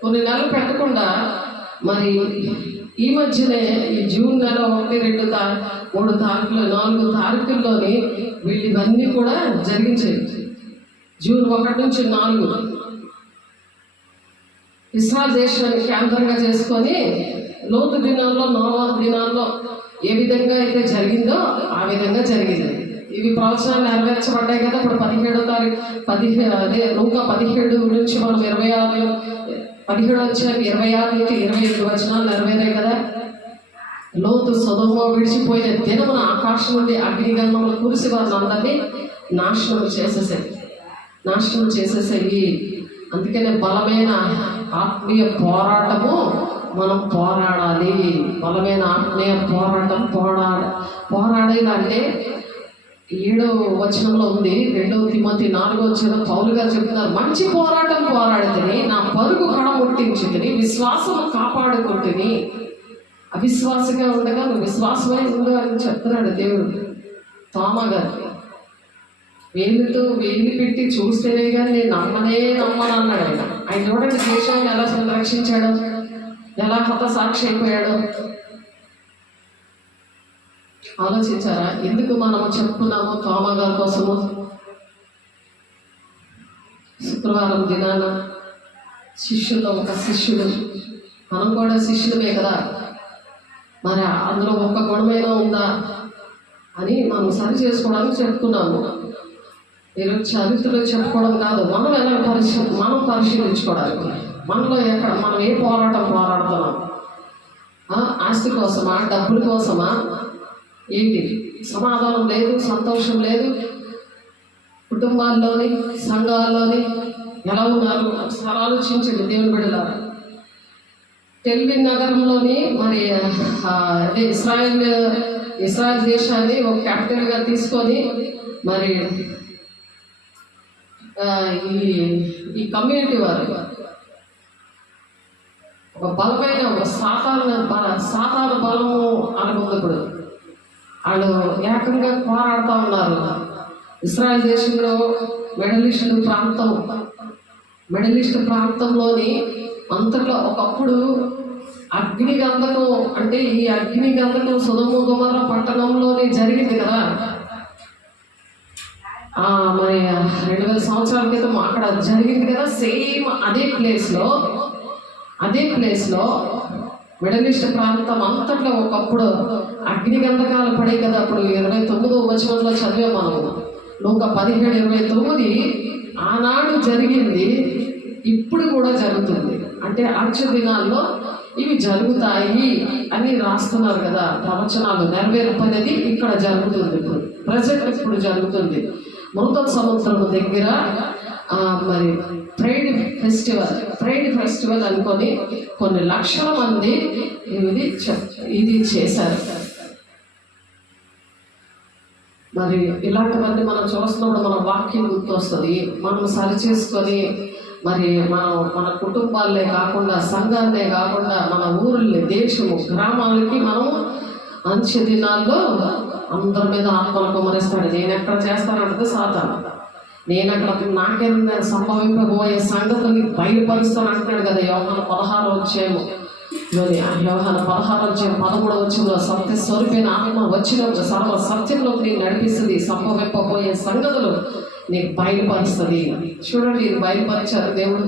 కొన్ని నెలలు పెట్టకుండా మరి ఈ మధ్యనే ఈ జూన్ నెల 1, 2, 3 తారీఖులు 4 తారీఖుల్లోని వీళ్ళు ఇవన్నీ కూడా జరిగించాయి. జూన్ 1 నుంచి 4 ఇస్రాయల్ దేశాన్ని కేంద్రంగా చేసుకొని లోతు దినాల్లో, నోవా దినాల్లో ఏ విధంగా అయితే జరిగిందో ఆ విధంగా జరిగింది. ఇవి ప్రవచనాలు నెరవేర్చబడ్డాయి కదా. ఇప్పుడు 17వ తారీఖు లూకా 17 నుంచి మనం 26, 17 వచ్చాక 26 నుంచి 28 వచనాలు నెరవేరాయి కదా. లోతు సొదొమ విడిచిపోయిన దినమున ఆకాశం నుండి అగ్నిగంధములు కురిసి వారిని అందరినీ నాశనం చేసేసాయి. అందుకనే బలమైన ఆత్మీయ పోరాటము మనం పోరాడాలి. బలమైన ఆత్మీయ పోరాటం పోరాడాలంటే 7వ వచనంలో ఉంది. 2 తిమోతి 4వ వచనం పౌలు గారు చెప్తున్నారు, మంచి పోరాటం పోరాడితిని, నా పరుగు కడముట్టించితిని, విశ్వాసము కాపాడుకుంటుని. అవిశ్వాసంగా ఉండగా నువ్వు విశ్వాసమై ఉండు అని చెప్తున్నాడు దేవుడు తోమా గారికి. వేలుతో వేలు పెట్టి చూస్తేనే కానీ నేను నమ్మను అన్నాడు ఆయన. ఆయన చూడండి దేశాన్ని ఎలా సంరక్షించాడు, ఎలా హతసాక్షి అయిపోయాడు. ఆలోచించారా? ఎందుకు మనము చెప్పుకున్నాము తోమా గారి కోసము? శుక్రవారం దినాన శిష్యుల్లో ఒక శిష్యుడు, మనం కూడా శిష్యులమే కదా, మరి అందులో ఒక్క గుణమైనా ఉందా అని మనం సరి చేసుకోవడానికి చెప్పుకున్నాము. ఈరోజు చరిత్రలో చెప్పుకోవడం కాదు, మనం ఎలా మనం పరిశీలించుకోవడానికి. మనలో ఎక్కడ మనం ఏ పోరాడుతున్నాం? ఆస్తి కోసమా, డబ్బుల కోసమా, ఏంటి? సమాధానం లేదు, సంతోషం లేదు. కుటుంబాల్లోని, సంఘాల్లోని ఎలా ఉన్నారు ఒకసారి ఆలోచించండి దేవుని బిడ్డలారా. టెల్విన్ నగరంలోని మరి అదే ఇస్రాయల్ దేశాన్ని ఒక క్యాపిటల్గా తీసుకొని మరి ఈ కమ్యూనిటీ వారు ఒక బలమైన ఒక సాధారణ బలము అనుకుంది. ఇప్పుడు వాళ్ళు ఏకంగా పోరాడుతూ ఉన్నారు. ఇస్రాయల్ దేశంలో మిడిల్ ఈస్ట్ ప్రాంతంలోని అంతట్లో ఒకప్పుడు అగ్నిగంధకం, అంటే ఈ అగ్నిగంధకం సొదొమ గొమొర్రా పట్టణంలోనే జరిగింది కదా. మరి 2000 సంవత్సరాల క్రితం అక్కడ జరిగింది కదా. సేమ్ అదే ప్లేస్లో మిడిల్ ఈస్ట్ ప్రాంతం అంతట్లో ఒకప్పుడు అగ్నిగంధకాలు పడే కదా. అప్పుడు 29వ వచనంలో చదివాం మనం, లూకా 17:29. ఆనాడు జరిగింది, ఇప్పుడు కూడా జరుగుతుంది. అంటే అంచె దినాల్లో ఇవి జరుగుతాయి అని రాస్తున్నారు కదా. ప్రవచనాలు నెరవేర్పు అనేది ఇక్కడ జరుగుతుంది. ఇప్పుడు జరుగుతుంది. మృత సముద్రం దగ్గర మరి ప్రైడ్ ఫెస్టివల్ అనుకొని కొన్ని లక్షల మంది ఇది చేశారు. మరి ఇలాంటి మంది మనం చూస్తున్నప్పుడు మన వాక్యం గుర్తొస్తుంది. మనం సరి చేసుకొని మరి మన కుటుంబాలే కాకుండా, సంఘాలనే కాకుండా, మన ఊళ్ళని, దేశము, గ్రామాలకి మనము అంచె దినాల్లో అందరి మీద ఆత్మలు కుమరిస్తాడు. నేను ఎక్కడ చేస్తానంటే సాతాను, నేను అక్కడ నాకేంత సంభవింపబోయే సంగతుల్ని బయలుపరుస్తాను అంటున్నాడు కదా. యోహాను 16వ అధ్యాయము 13వ వచనంలో సత్య స్వరూపైన ఆత్మ వచ్చినప్పుడు సర్వ సత్యంలోకి నేను నడిపిస్తుంది, సంభవింపబోయే సంగతులు నీకు బయలుపరుస్తుంది. చూడండి, ఇది బయలుపరిచారు దేవుడు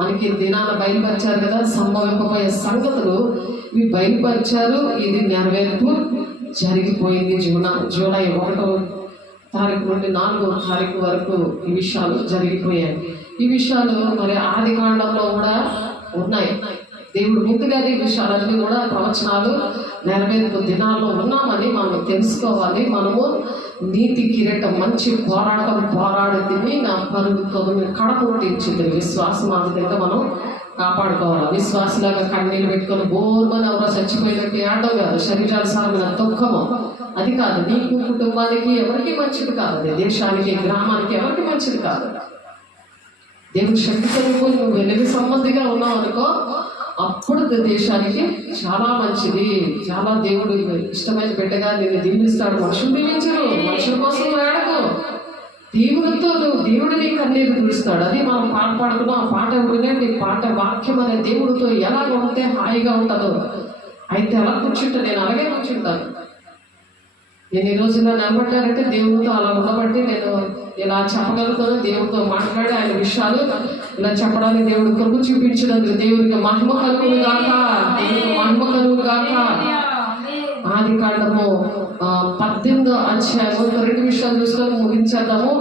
మనకి, దినాన బయలుపరిచారు కదా. సంభవింపబోయే సంగతులు ఇవి బయలుపరిచారు. ఇది నెరవేర్పు జరిగిపోయింది. జూలై 1వ తారీఖు నుండి 4వ తారీఖు వరకు ఈ విషయాలు జరిగిపోయాయి. ఈ విషయాలు మరి ఆది కాండంలో కూడా ఉన్నాయి. దేవుడు ముందుగానే ఈ విషయాలన్నీ కూడా ప్రవచనాలు నెరవేర్పు దినాల్లో ఉన్నామని మనం తెలుసుకోవాలి. మనము నీతి కిరీటం, మంచి పోరాటం పోరాడితే నా పరుగుతో కడముట్టించింది. విశ్వాసం ఆ విధంగా మనం కాపాడుకోవాలి. విశ్వాసలాగా కన్నీళ్ళు పెట్టుకొని బోర్మని ఎవరో చచ్చిపోయినట్టు ఆడడం కాదు. శరీరానుసారమైన దుఃఖము అది కాదు. నీకు, కుటుంబానికి ఎవరికి మంచిది కాదు. అది దేశానికి, గ్రామానికి ఎవరికి మంచిది కాదు. దేవుడు శక్తితో నువ్వు వెలుగు సంబంధిగా ఉన్నావు అనుకో, అప్పుడు దేశానికి చాలా మంచిది. చాలా దేవుడు ఇష్టమైన బిడ్డగా నేను దీవిస్తాడు. మనుషులు దీవించరు, మనుషుల కోసం వేడకు. దేవుడితో దేవుడిని కన్నీరు తుడుస్తాడు. అది మనం పాట పాడుకున్నాం. ఆ పాట వినండి. పాట వాక్యం అనే దేవుడితో ఎలా ఉంటే హాయిగా ఉంటుందో. అయితే అలా కూర్చుంటా, నేను అలాగే కూర్చుంటాను. నేను ఈ రోజున నిలబడ్డానంటే దేవుడితో అలా ఉండబట్టి నేను ఇలా చెప్పగలుగుతాను. దేవుడితో మాట్లాడి ఆయన విషయాలు ఇలా చెప్పడానికి దేవుడు కృప చూపించినందుకు దేవునికి మహిమ కలుగును గాక, దేవునికి మహిమ కలుగును గాక. ఆది కాండము 18వ అధ్యాయము, ఇంకా 2 విషయాలు చూసుకొని ముగించేద్దాము.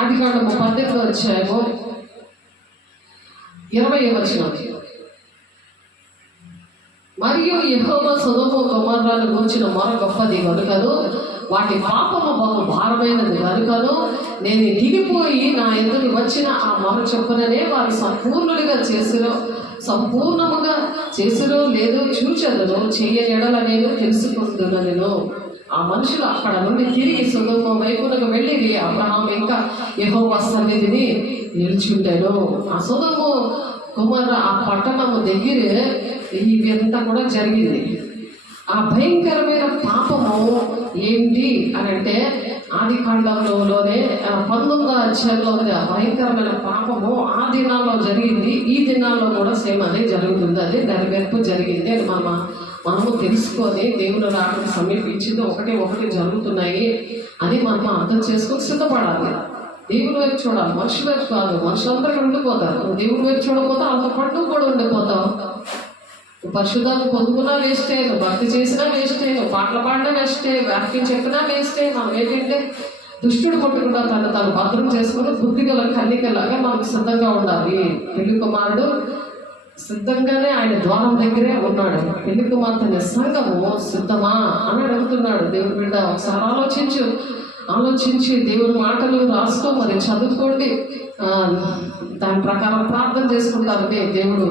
ఆది కాండము 18వ అధ్యాయము 20వ వచనం. మరియు యెహోవా సొదొమ గొమొర్రాను గూర్చిన మొర గొప్పది కనుకను, వాటి పాపము బహు భారమైనది కనుకను, నేను దిగిపోయి నా ఎదురు వచ్చిన ఆ మొర చొప్పుననే వారు సంపూర్ణులుగా సంపూర్ణముగా చేసిరో లేదో చూచెదను, చెయ్యని ఎడల నేను తెలుసుకుందునను. ఆ మనుషులు అక్కడ నుండి తిరిగి సొదొమ వైపునకు వెళ్ళిరి. అబ్రహాం ఇంకా యెహోవా సన్నిధిని నిలిచిండెను. ఆ సొదొమ గొమొర్ర ఆ పట్టణము దగ్గర ఇవంతా కూడా జరిగింది. ఆ భయంకరమైన పాపము ఏంటి అని అంటే ఆది కాండంలోనే 19వ అధ్యాయంలో ఉంది. ఆ భయంకరమైన పాపము ఆ దినాల్లో జరిగింది, ఈ దినాల్లో కూడా సేమ్ అదే జరుగుతుంది, అదే నెరవేర్పు జరిగింది అని మనము తెలుసుకొని దేవుని రాకడ సమీపించింది, ఒకటి జరుగుతున్నాయి అని మనం అర్థం చేసుకొని సిద్ధపడాలి. దేవుని వైపు చూడాలి, మనుషుల వైపు కాదు. మనుషులందరూ ఉండిపోతారు, దేవుని వైపు చూడకపోతే అంత పట్టు కూడా ఉండిపోతావు. పరిశుద్ధాన్ని పొందుకున్నా వేస్టే, భక్తి చేసినా వేస్టే, పాటలు పాడినా వేస్టే, వాక్యం చెప్పినా వేస్టే. మనం ఏంటంటే దుష్టుడు కొట్టకుండా తను భద్రం చేసుకుని బుద్ధిగల కన్నికలాగా మనకు సిద్ధంగా ఉండాలి. పెళ్లి కుమారుడు సిద్ధంగానే ఆయన ద్వారం దగ్గరే ఉన్నాడు. పెళ్లి కుమార్తె సంఘము సిద్ధమా అని అడుగుతున్నాడు. దేవుని బిడ్డ ఒకసారి ఆలోచించి దేవుని మాటలు రాసుకో, మరి చదువుకోండి, దాని ప్రకారం ప్రార్థన చేసుకుంటారు. దేవుడు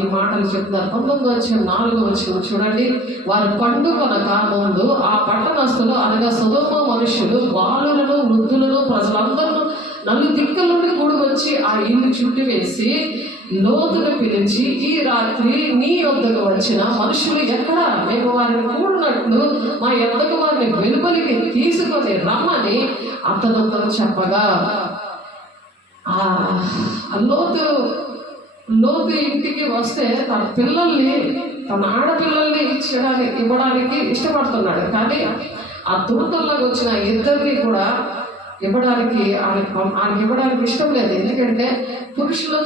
ఈ మాటలు చెప్తున్నారు. 19వ అధ్యాయం 4వ వచనం చూడండి. వారు పండుకొనక ముందు ఆ పట్టణస్థులు అనగా సొదొమ మనుషులు బాలులను వృద్ధులను ప్రజలందరూ నలుదిక్కుల నుండి కూడి వచ్చి ఆ ఇల్లు చుట్టివేసి లోతును పిలిచి, ఈ రాత్రి నీ యొద్దకు వచ్చిన మనుషులు ఎక్కడ? మేము వారిని కూడినట్లు మా యొద్దకు వారిని వెలుపలికి తీసుకొని రమ్మని అతనితో చెప్పగా, లోతు ఇంటికి వస్తే తన ఆడపిల్లల్ని ఇవ్వడానికి ఇష్టపడుతున్నాడు. కానీ ఆ దుర్తల్లోకి వచ్చిన ఇద్దరిని కూడా ఇవ్వడానికి ఇవ్వడానికి ఇష్టం లేదు. ఎందుకంటే పురుషులు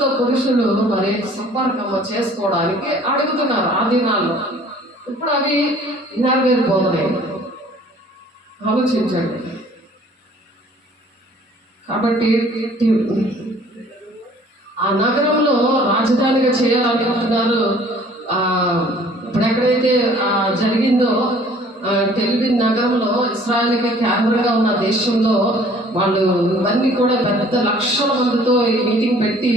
మరి సంపర్కం చేసుకోవడానికి అడుగుతున్నారు ఆ దినాల్లో. ఇప్పుడు అవి నెరవేరిపోతున్నాయి. ఆలోచించండి. కాబట్టి ఆ నగరంలో రాజధానిగా చేయాలనుకుంటున్నారు. ఇప్పుడు ఎక్కడైతే జరిగిందో టెల్విన్ నగరంలో, ఇస్రాయేల్కి కేంద్రంగా ఉన్న దేశంలో వాళ్ళు ఇవన్నీ కూడా పెద్ద లక్షల మందితో మీటింగ్ పెట్టి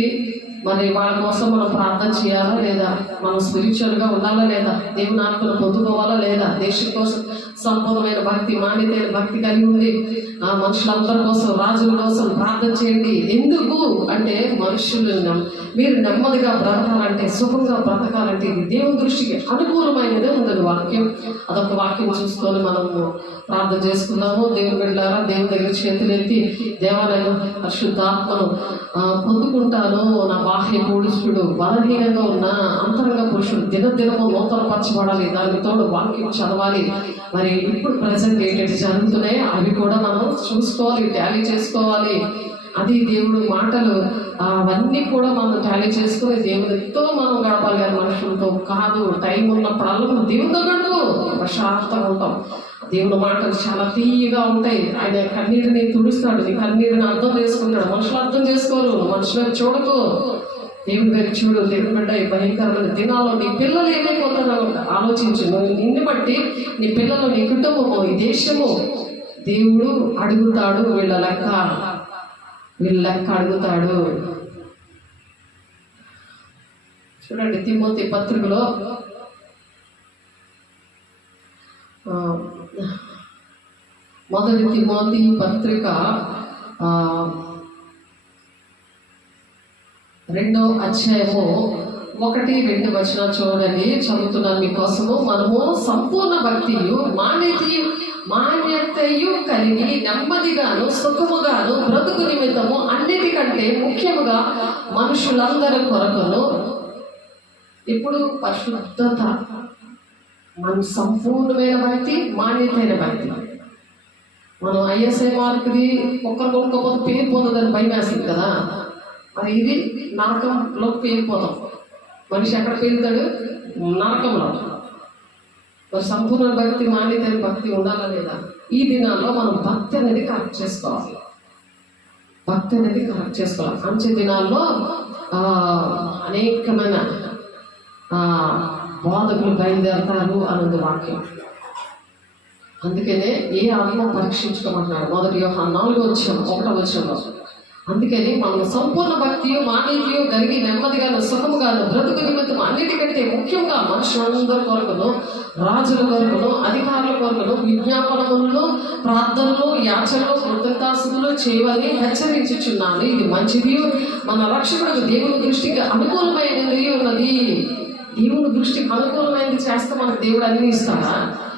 మరి వాళ్ళ కోసం మనం ప్రార్థన చేయాలా లేదా, మనం స్పిరిచువల్గా ఉండాలా లేదా, దేవుని ఆత్మను పొందుకోవాలా లేదా, దేశం కోసం సంపూర్ణమైన భక్తి, మాన్యతైన భక్తి కలిగి ఉండి మనుషులందరి కోసం, రాజుల కోసం ప్రార్థన చేయండి. ఎందుకు అంటే మీరు నెమ్మదిగా బ్రతకాలంటే, సుఖంగా బ్రతకాలంటే ఇది దేవుని దృష్టికి అనుకూలమైనదే ఉన్నది వాక్యం. అదొక వాక్యం చూసుకొని మనము ప్రార్థన చేసుకున్నాము. దేవుని బిడ్డలారా, దేవుని దగ్గర చేతులెత్తి, దేవా నేను పరిశుద్ధాత్మను పొందుకుంటాను, నా బాహ్య పురుషుడు బలహీనంగా ఉన్న అంతరంగ పురుషుడు దినదినము నూతనపరచబడాలి, దానికి తోడు వాక్యం చదవాలి. మరి ఇప్పుడు ప్రజెంట్ ఏంటంటే జరుగుతున్నాయి అవి కూడా మనం చూసుకోవాలి, టాలీ చేసుకోవాలి. అది దేవుడు మాటలు అవన్నీ కూడా మనం టాలీ చేసుకుని దేవునితో మనం గడపాలి, కానీ మనుషులతో కాదు. టైం ఉన్నప్పుడల్లా మనం దేవునితో గడుపు, ప్రశాంతంగా ఉంటాం. దేవుని మాటలు చాలా తీయగా ఉంటాయి. ఆయన కన్నీటిని తుడుస్తాడు, నీ కన్నీటిని అర్థం చేసుకుంటాడు. మనుషులు అర్థం చేసుకోరు, మనుషుల చూడకు, దేవుని వైపు చూడు. దేవుని బిడ్డ ఈ భయంకరమైన దినాల్లో నీ పిల్లలు ఏమైపోతారో ఆలోచించు. నిన్ను బట్టి నీ పిల్లలు, నీ కుటుంబము, ఈ దేశము దేవుడు అడుగుతాడు. వీళ్ళ లెక్క అడుగుతాడు. చూడండి, తిమోతి పత్రికలో మొదటి తిమోతి పత్రిక 2వ అధ్యాయము 1-2 వచనాలు చూడండి, చదువుతున్నాను మీకోసము. మనము సంపూర్ణ భక్తియు మాన్యతయు కలిగి నెమ్మదిగాను సుఖముగాను బ్రతుకు నిమిత్తము అన్నిటికంటే ముఖ్యముగా మనుషులందరి కొరకును ఇప్పుడు పరిశుద్ధత, మన సంపూర్ణమైన భక్తి, మాన్యతైన భక్తి. మనం ఐఎస్ఐ మార్కుది ఒక్కరు కొనుక్కోపోతే పేరుపోతుందని భయం వేస్తుంది కదా. మరి ఇది నరకంలో పేరుపోతాం. మనిషి ఎక్కడ పేరుతాడు? నరకంలో. మరి సంపూర్ణ భక్తి, మాన్యతని భక్తి ఉండాలా లేదా? ఈ దినాల్లో మనం భక్తి అనేది కరెక్ట్ చేసుకోవాలి. భక్తి అనేది కరెక్ట్ చేసుకోవాలి. మంచి దినాల్లో అనేకమైన బోధకులు బయలుదేరతారు అన్నది వాక్యం. అందుకనే ఏ ఆత్మ పరీక్షించుకోమంటున్నాడు. 1 యోహాను 4:1 అందుకని మనం సంపూర్ణ భక్తియు మాన్యతయు కలిగి నెమ్మదిగాను సుఖముగాను బ్రతుకు నిమిత్తం అన్నిటికంటే ముఖ్యంగా మనుషులందరి కొరకును, రాజుల కొరకును, అధికారుల కొరకును విజ్ఞాపనములను, ప్రార్థనలు, యాచనలు, కృతజ్ఞతాస్తుతులు చేయవని హెచ్చరించుచున్నాను. ఇది మంచిది, మన రక్షకుడు దేవుని దృష్టికి అనుకూలమైనది ఉన్నది. దేవుని దృష్టికి అనుకూలమైనది చేస్తే మనకు దేవుడు అన్ని ఇస్తాడా?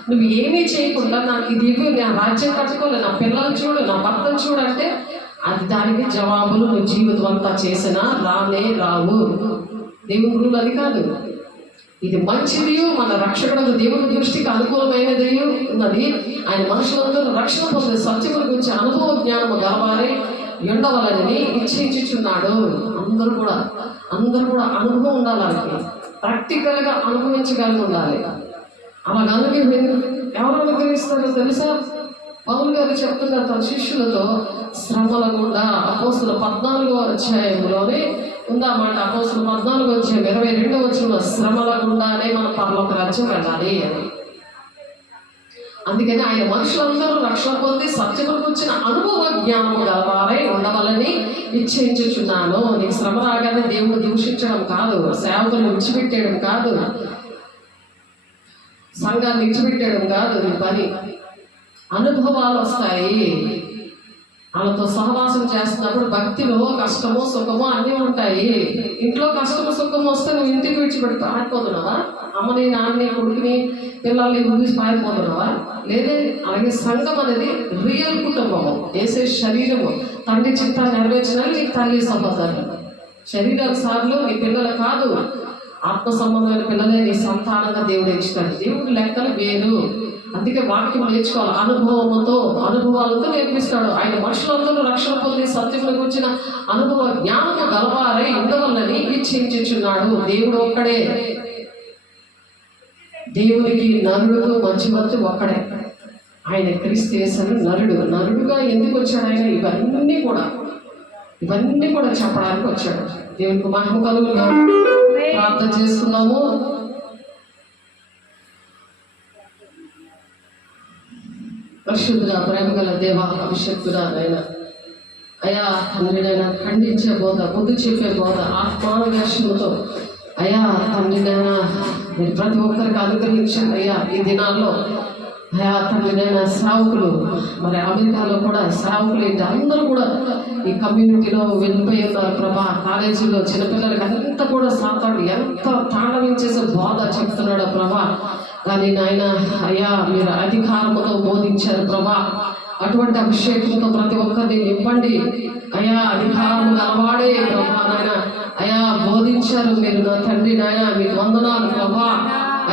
నువ్వు ఏమీ చేయకుండా నాకు ఇది ఇవ్వు, నా రాజ్యం కట్టుకోలే, నా పిల్లలు చూడు, నా భర్తను చూడు అంటే అది దానికి జవాబులు నువ్వు జీవితం అంతా చేసినా రానే రావు. దేవుని రూల్ అది కాదు. ఇది మంచిది, మన రక్షకుడు దేవుని దృష్టికి అనుకూలమైనది ఉన్నది. ఆయన మనుషులందరూ రక్షణ పొందే సత్యముల గురించి అనుభవ జ్ఞానము గలవారే ఉండవలని నిశ్చయించుచున్నాడు. అందరూ కూడా అనుభవం ఉండాలి. వాళ్ళకి ప్రాక్టికల్గా అనుభవించగలిగి ఉండాలి. అలాగ ఎవరు అనుగ్రహిస్తారో తెలుసా? పౌలు గారు చెప్తున్నారు తన శిష్యులతో, శ్రమల గుండా. అపోస్తుల 14వ అధ్యాయంలోనే ఉందన్నమాట. అపోస్తుల 14వ అధ్యాయం 22వ వచనంలో శ్రమల గుండానే మన పరలోక రాజ్యం వెళ్ళాలి అని. అందుకని ఆయన మనుషులందరూ రక్షణ పొంది సత్యములకు వచ్చిన అనుభవ జ్ఞానము గలవారై ఉండవాలని నిశ్చయించుచున్నాను. నీకు శ్రమ రాగానే దేవుడు దూషించడం కాదు, సేవకులు విడిచిపెట్టేయడం కాదు, సంఘాన్ని విడిచిపెట్టేయడం కాదు. నీ పని అనుభవాలు వస్తాయి. వాళ్ళతో సహవాసం చేస్తున్నప్పుడు భక్తిలో కష్టము సుఖము అన్నీ ఉంటాయి. ఇంట్లో కష్టము సుఖము వస్తే నువ్వు ఇంటికి విడిచిపెట్టి పారిపోతున్నావా? అమ్మని, నాన్నని, కొడుకుని, పిల్లల్ని గురించి పారిపోతున్నావా? లేదే. అలాగే సంఘం అనేది రియల్ కుటుంబము, వేసే శరీరము. తండ్రి చిత్తాన్ని నెరవేర్చడానికి నీ తల్లి సహోదరులు. శరీరానుసార్లు నీ పిల్లలు కాదు, ఆత్మ సంబంధమైన పిల్లలే నీ సంతానంగా దేవుడు ఇచ్చాడు. దేవుడు లెక్కలు వేరు. అందుకే వాక్యం నేర్చుకోవాలి. అనుభవాలతో నేర్పిస్తాడు. ఆయన మనుషులందరూ రక్షణ పొంది సత్యములకు వచ్చిన అనుభవ జ్ఞానము గలవారై ఉండవల్లని నిశ్చయించుచున్నాడు. దేవుడు ఒక్కడే. దేవునికి నరుడు మధ్యవర్తి ఒక్కడే. ఆయన క్రీస్తు యేసుని నరుడుగా ఎందుకు వచ్చాడు? ఆయన ఇవన్నీ కూడా చెప్పడానికి వచ్చాడు. దేవునికి మహిమ కలుగును. ప్రార్థన చేసుకున్నాము. పరిశుద్ధుల ప్రేమగల దేవ, అభిషక్తుడా నైనా అయా తండ్రినైనా ఖండించే బోధ, బుద్ధి చెప్పే బోధ, ఆత్మానువేశముతో అయా తండ్రినైనా మీరు ప్రతి ఒక్కరికి అనుగ్రహించండి. అయ్యా ఈ దినాల్లో అయా తండ్రినైనా సేవకులు, మరి అమెరికాలో కూడా సేవకులు ఏంటి అందరూ కూడా ఈ కమ్యూనిటీలో వెళ్ళిపోయి ఉన్నారు ప్రభా. కాలేజీలో చిన్నపిల్లలకి అంతా కూడా సాతాడు ఎంత తాండవించేసే బోధ చెప్తున్నాడో ప్రభా. కానీ నాయన అయ్యా మీరు అధికారంతో బోధించారు ప్రభా. అటువంటి అభిషేకంతో ప్రతి ఒక్కరిని నింపండి అయ్యా. అధికారం గలవాడే ప్రభా నాయన అయా బోధించారు మీరు నా తండ్రి. నాయన మీకు వందనాలు ప్రభా.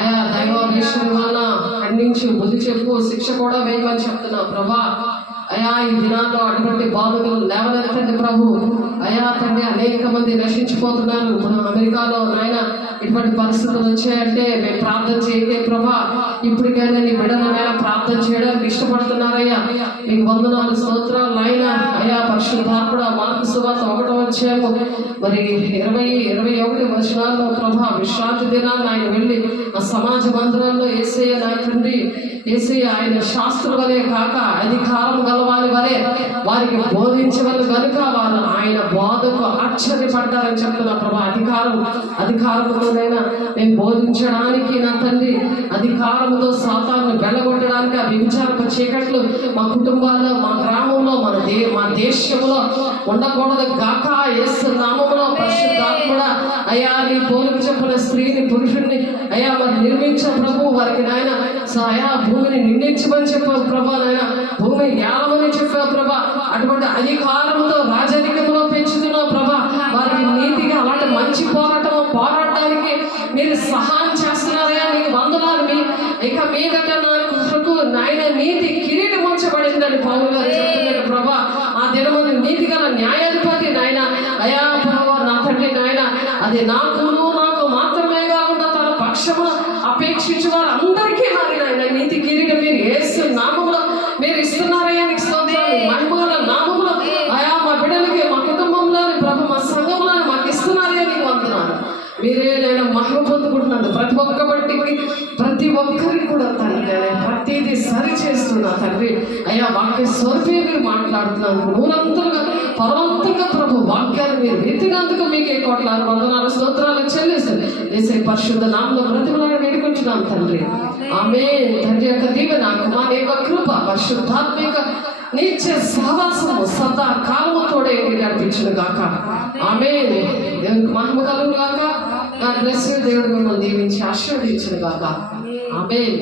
అయా దైవాభిషేకం వల్ల ఖండించి బుద్ధి చెప్పు, శిక్ష కూడా వేయమని చెప్తున్నా ప్రభా. అయా ఈ దినాల్లో అటువంటి బాధలు లేవనెత్తండి ప్రభు. అయా తండ్రి అనేక మంది నశించిపోతున్నారు. మనం అమెరికాలో నాయన ఇటువంటి పరిస్థితులు వచ్చాయంటే మేము ప్రార్థన చేయకే ప్రభా. ఇప్పటికైనా నీ బిడ్డలైనా ప్రార్థన చేయడానికి ఇష్టపడుతున్నారయ్యా. మీకు వందనాలు స్తోత్రాలు నాయన. అయా పరిశుద్ధాత్ముడా మార్కు సువార్త 1వ అధ్యాయము మరి 20-21 వచనాల్లో ప్రభా విశ్రాంతి దినాన్ని ఆయన వెళ్ళి ఆ సమాజ మందిరంలో యేసయ్య నా తండ్రి యేసయ్య ఆయన శాస్త్రం వలె కాక అధికారం గలవారి వలె వారికి బోధించవలె కనుక వారు ఆయన బోధకు ఆశ్చర్యపడ్డారని చెప్తున్నా ప్రభా. అధికారంతోనైనా మేము బోధించడానికి నా తండ్రి, అధికారంతో సాతాను వెళ్ళగొట్టడానికి ఆ వ్యభిచారపు చీకట్లు మా కుటుంబాల్లో, మా గ్రామంలో, మా దేశంలో ఉండకూడదు గాక. యేసు నామములో పరిశుద్ధాత్ముడా అయ్యా నీ పోలిక చెప్పిన స్త్రీని పురుషుడిని అయ్యా మరి నిర్మించే ప్రభు. వారికి నాయన అయా భూమిని నిండించమని చెప్పావు ప్రభా. నాయన భూమి ఏలమని చెప్పావు ప్రభా. అటువంటి అధికారంతో రాజరికంలో పెంచుతున్నావు ప్రభా. వారికి నీతిగా అలాంటి మంచి పోరాటానికి మీరు సహాయం చేస్తున్నారయ్యా. నీకు వందనాలు. ఇక మీదట నాకు నాయన నీతి కిరీటం ఉంచబడిందని పౌలు గారు చెప్తున్నాడు, ప్రభా ఆ దినమందు నీతి గల న్యాయాధిపతి నాయన, అయా ప్రభా నా తండ్రి నాయన, అది నాకు మాత్రమే కాకుండా తన పక్షమును అపేక్షించే వారు అందరికీ మరి నాయన నీతి కిరీటం మీరు యేసు నామములో మీరు ఇస్తున్నారయ్యా, నీకు స్తోత్రాలు. మహిమగల నామములో అయా మా బిడ్డలకి, మా కుటుంబంలో ప్రభు, మా సంఘంలో మాకు ఇస్తున్నారయ్యా, నీకు వందనాలు. మీరే నేను మహిమ పొందుకుంటున్నాను. ప్రతి ఒక్క బట్టికి ప్రతి ఒక్కరికి కూడా తండ్రి ప్రతిదీ సరి చేస్తున్నా తండ్రి. అయ్యా వాక్య స్వరూపే మీరు మాట్లాడుతున్నాను. నూరంతులుగా పరవంతంగా ప్రభు వాక్యాలు మీరు విత్తినందుకు మీకే కోట్లాది వందనాలు స్తోత్రాలు చెల్లిస్తుంది. యేసే పరిశుద్ధ నామములో బ్రతిమలాడి వేడుకుంటున్నాం తండ్రి. ఆమేన్. తండ్రి యొక్క దీవెన, కుమారుని యొక్క కృప, పరిశుద్ధాత్మిక నిత్య సహవాసము సదా కాలము తోడే నడిపించును గాక. ఆమేన్. దేవునికి మహిమ కలుగును గాక. God bless you. దేవుడు మిమ్మల్ని దీవించి ఆశీర్వదించును గాక. ఆమేన్.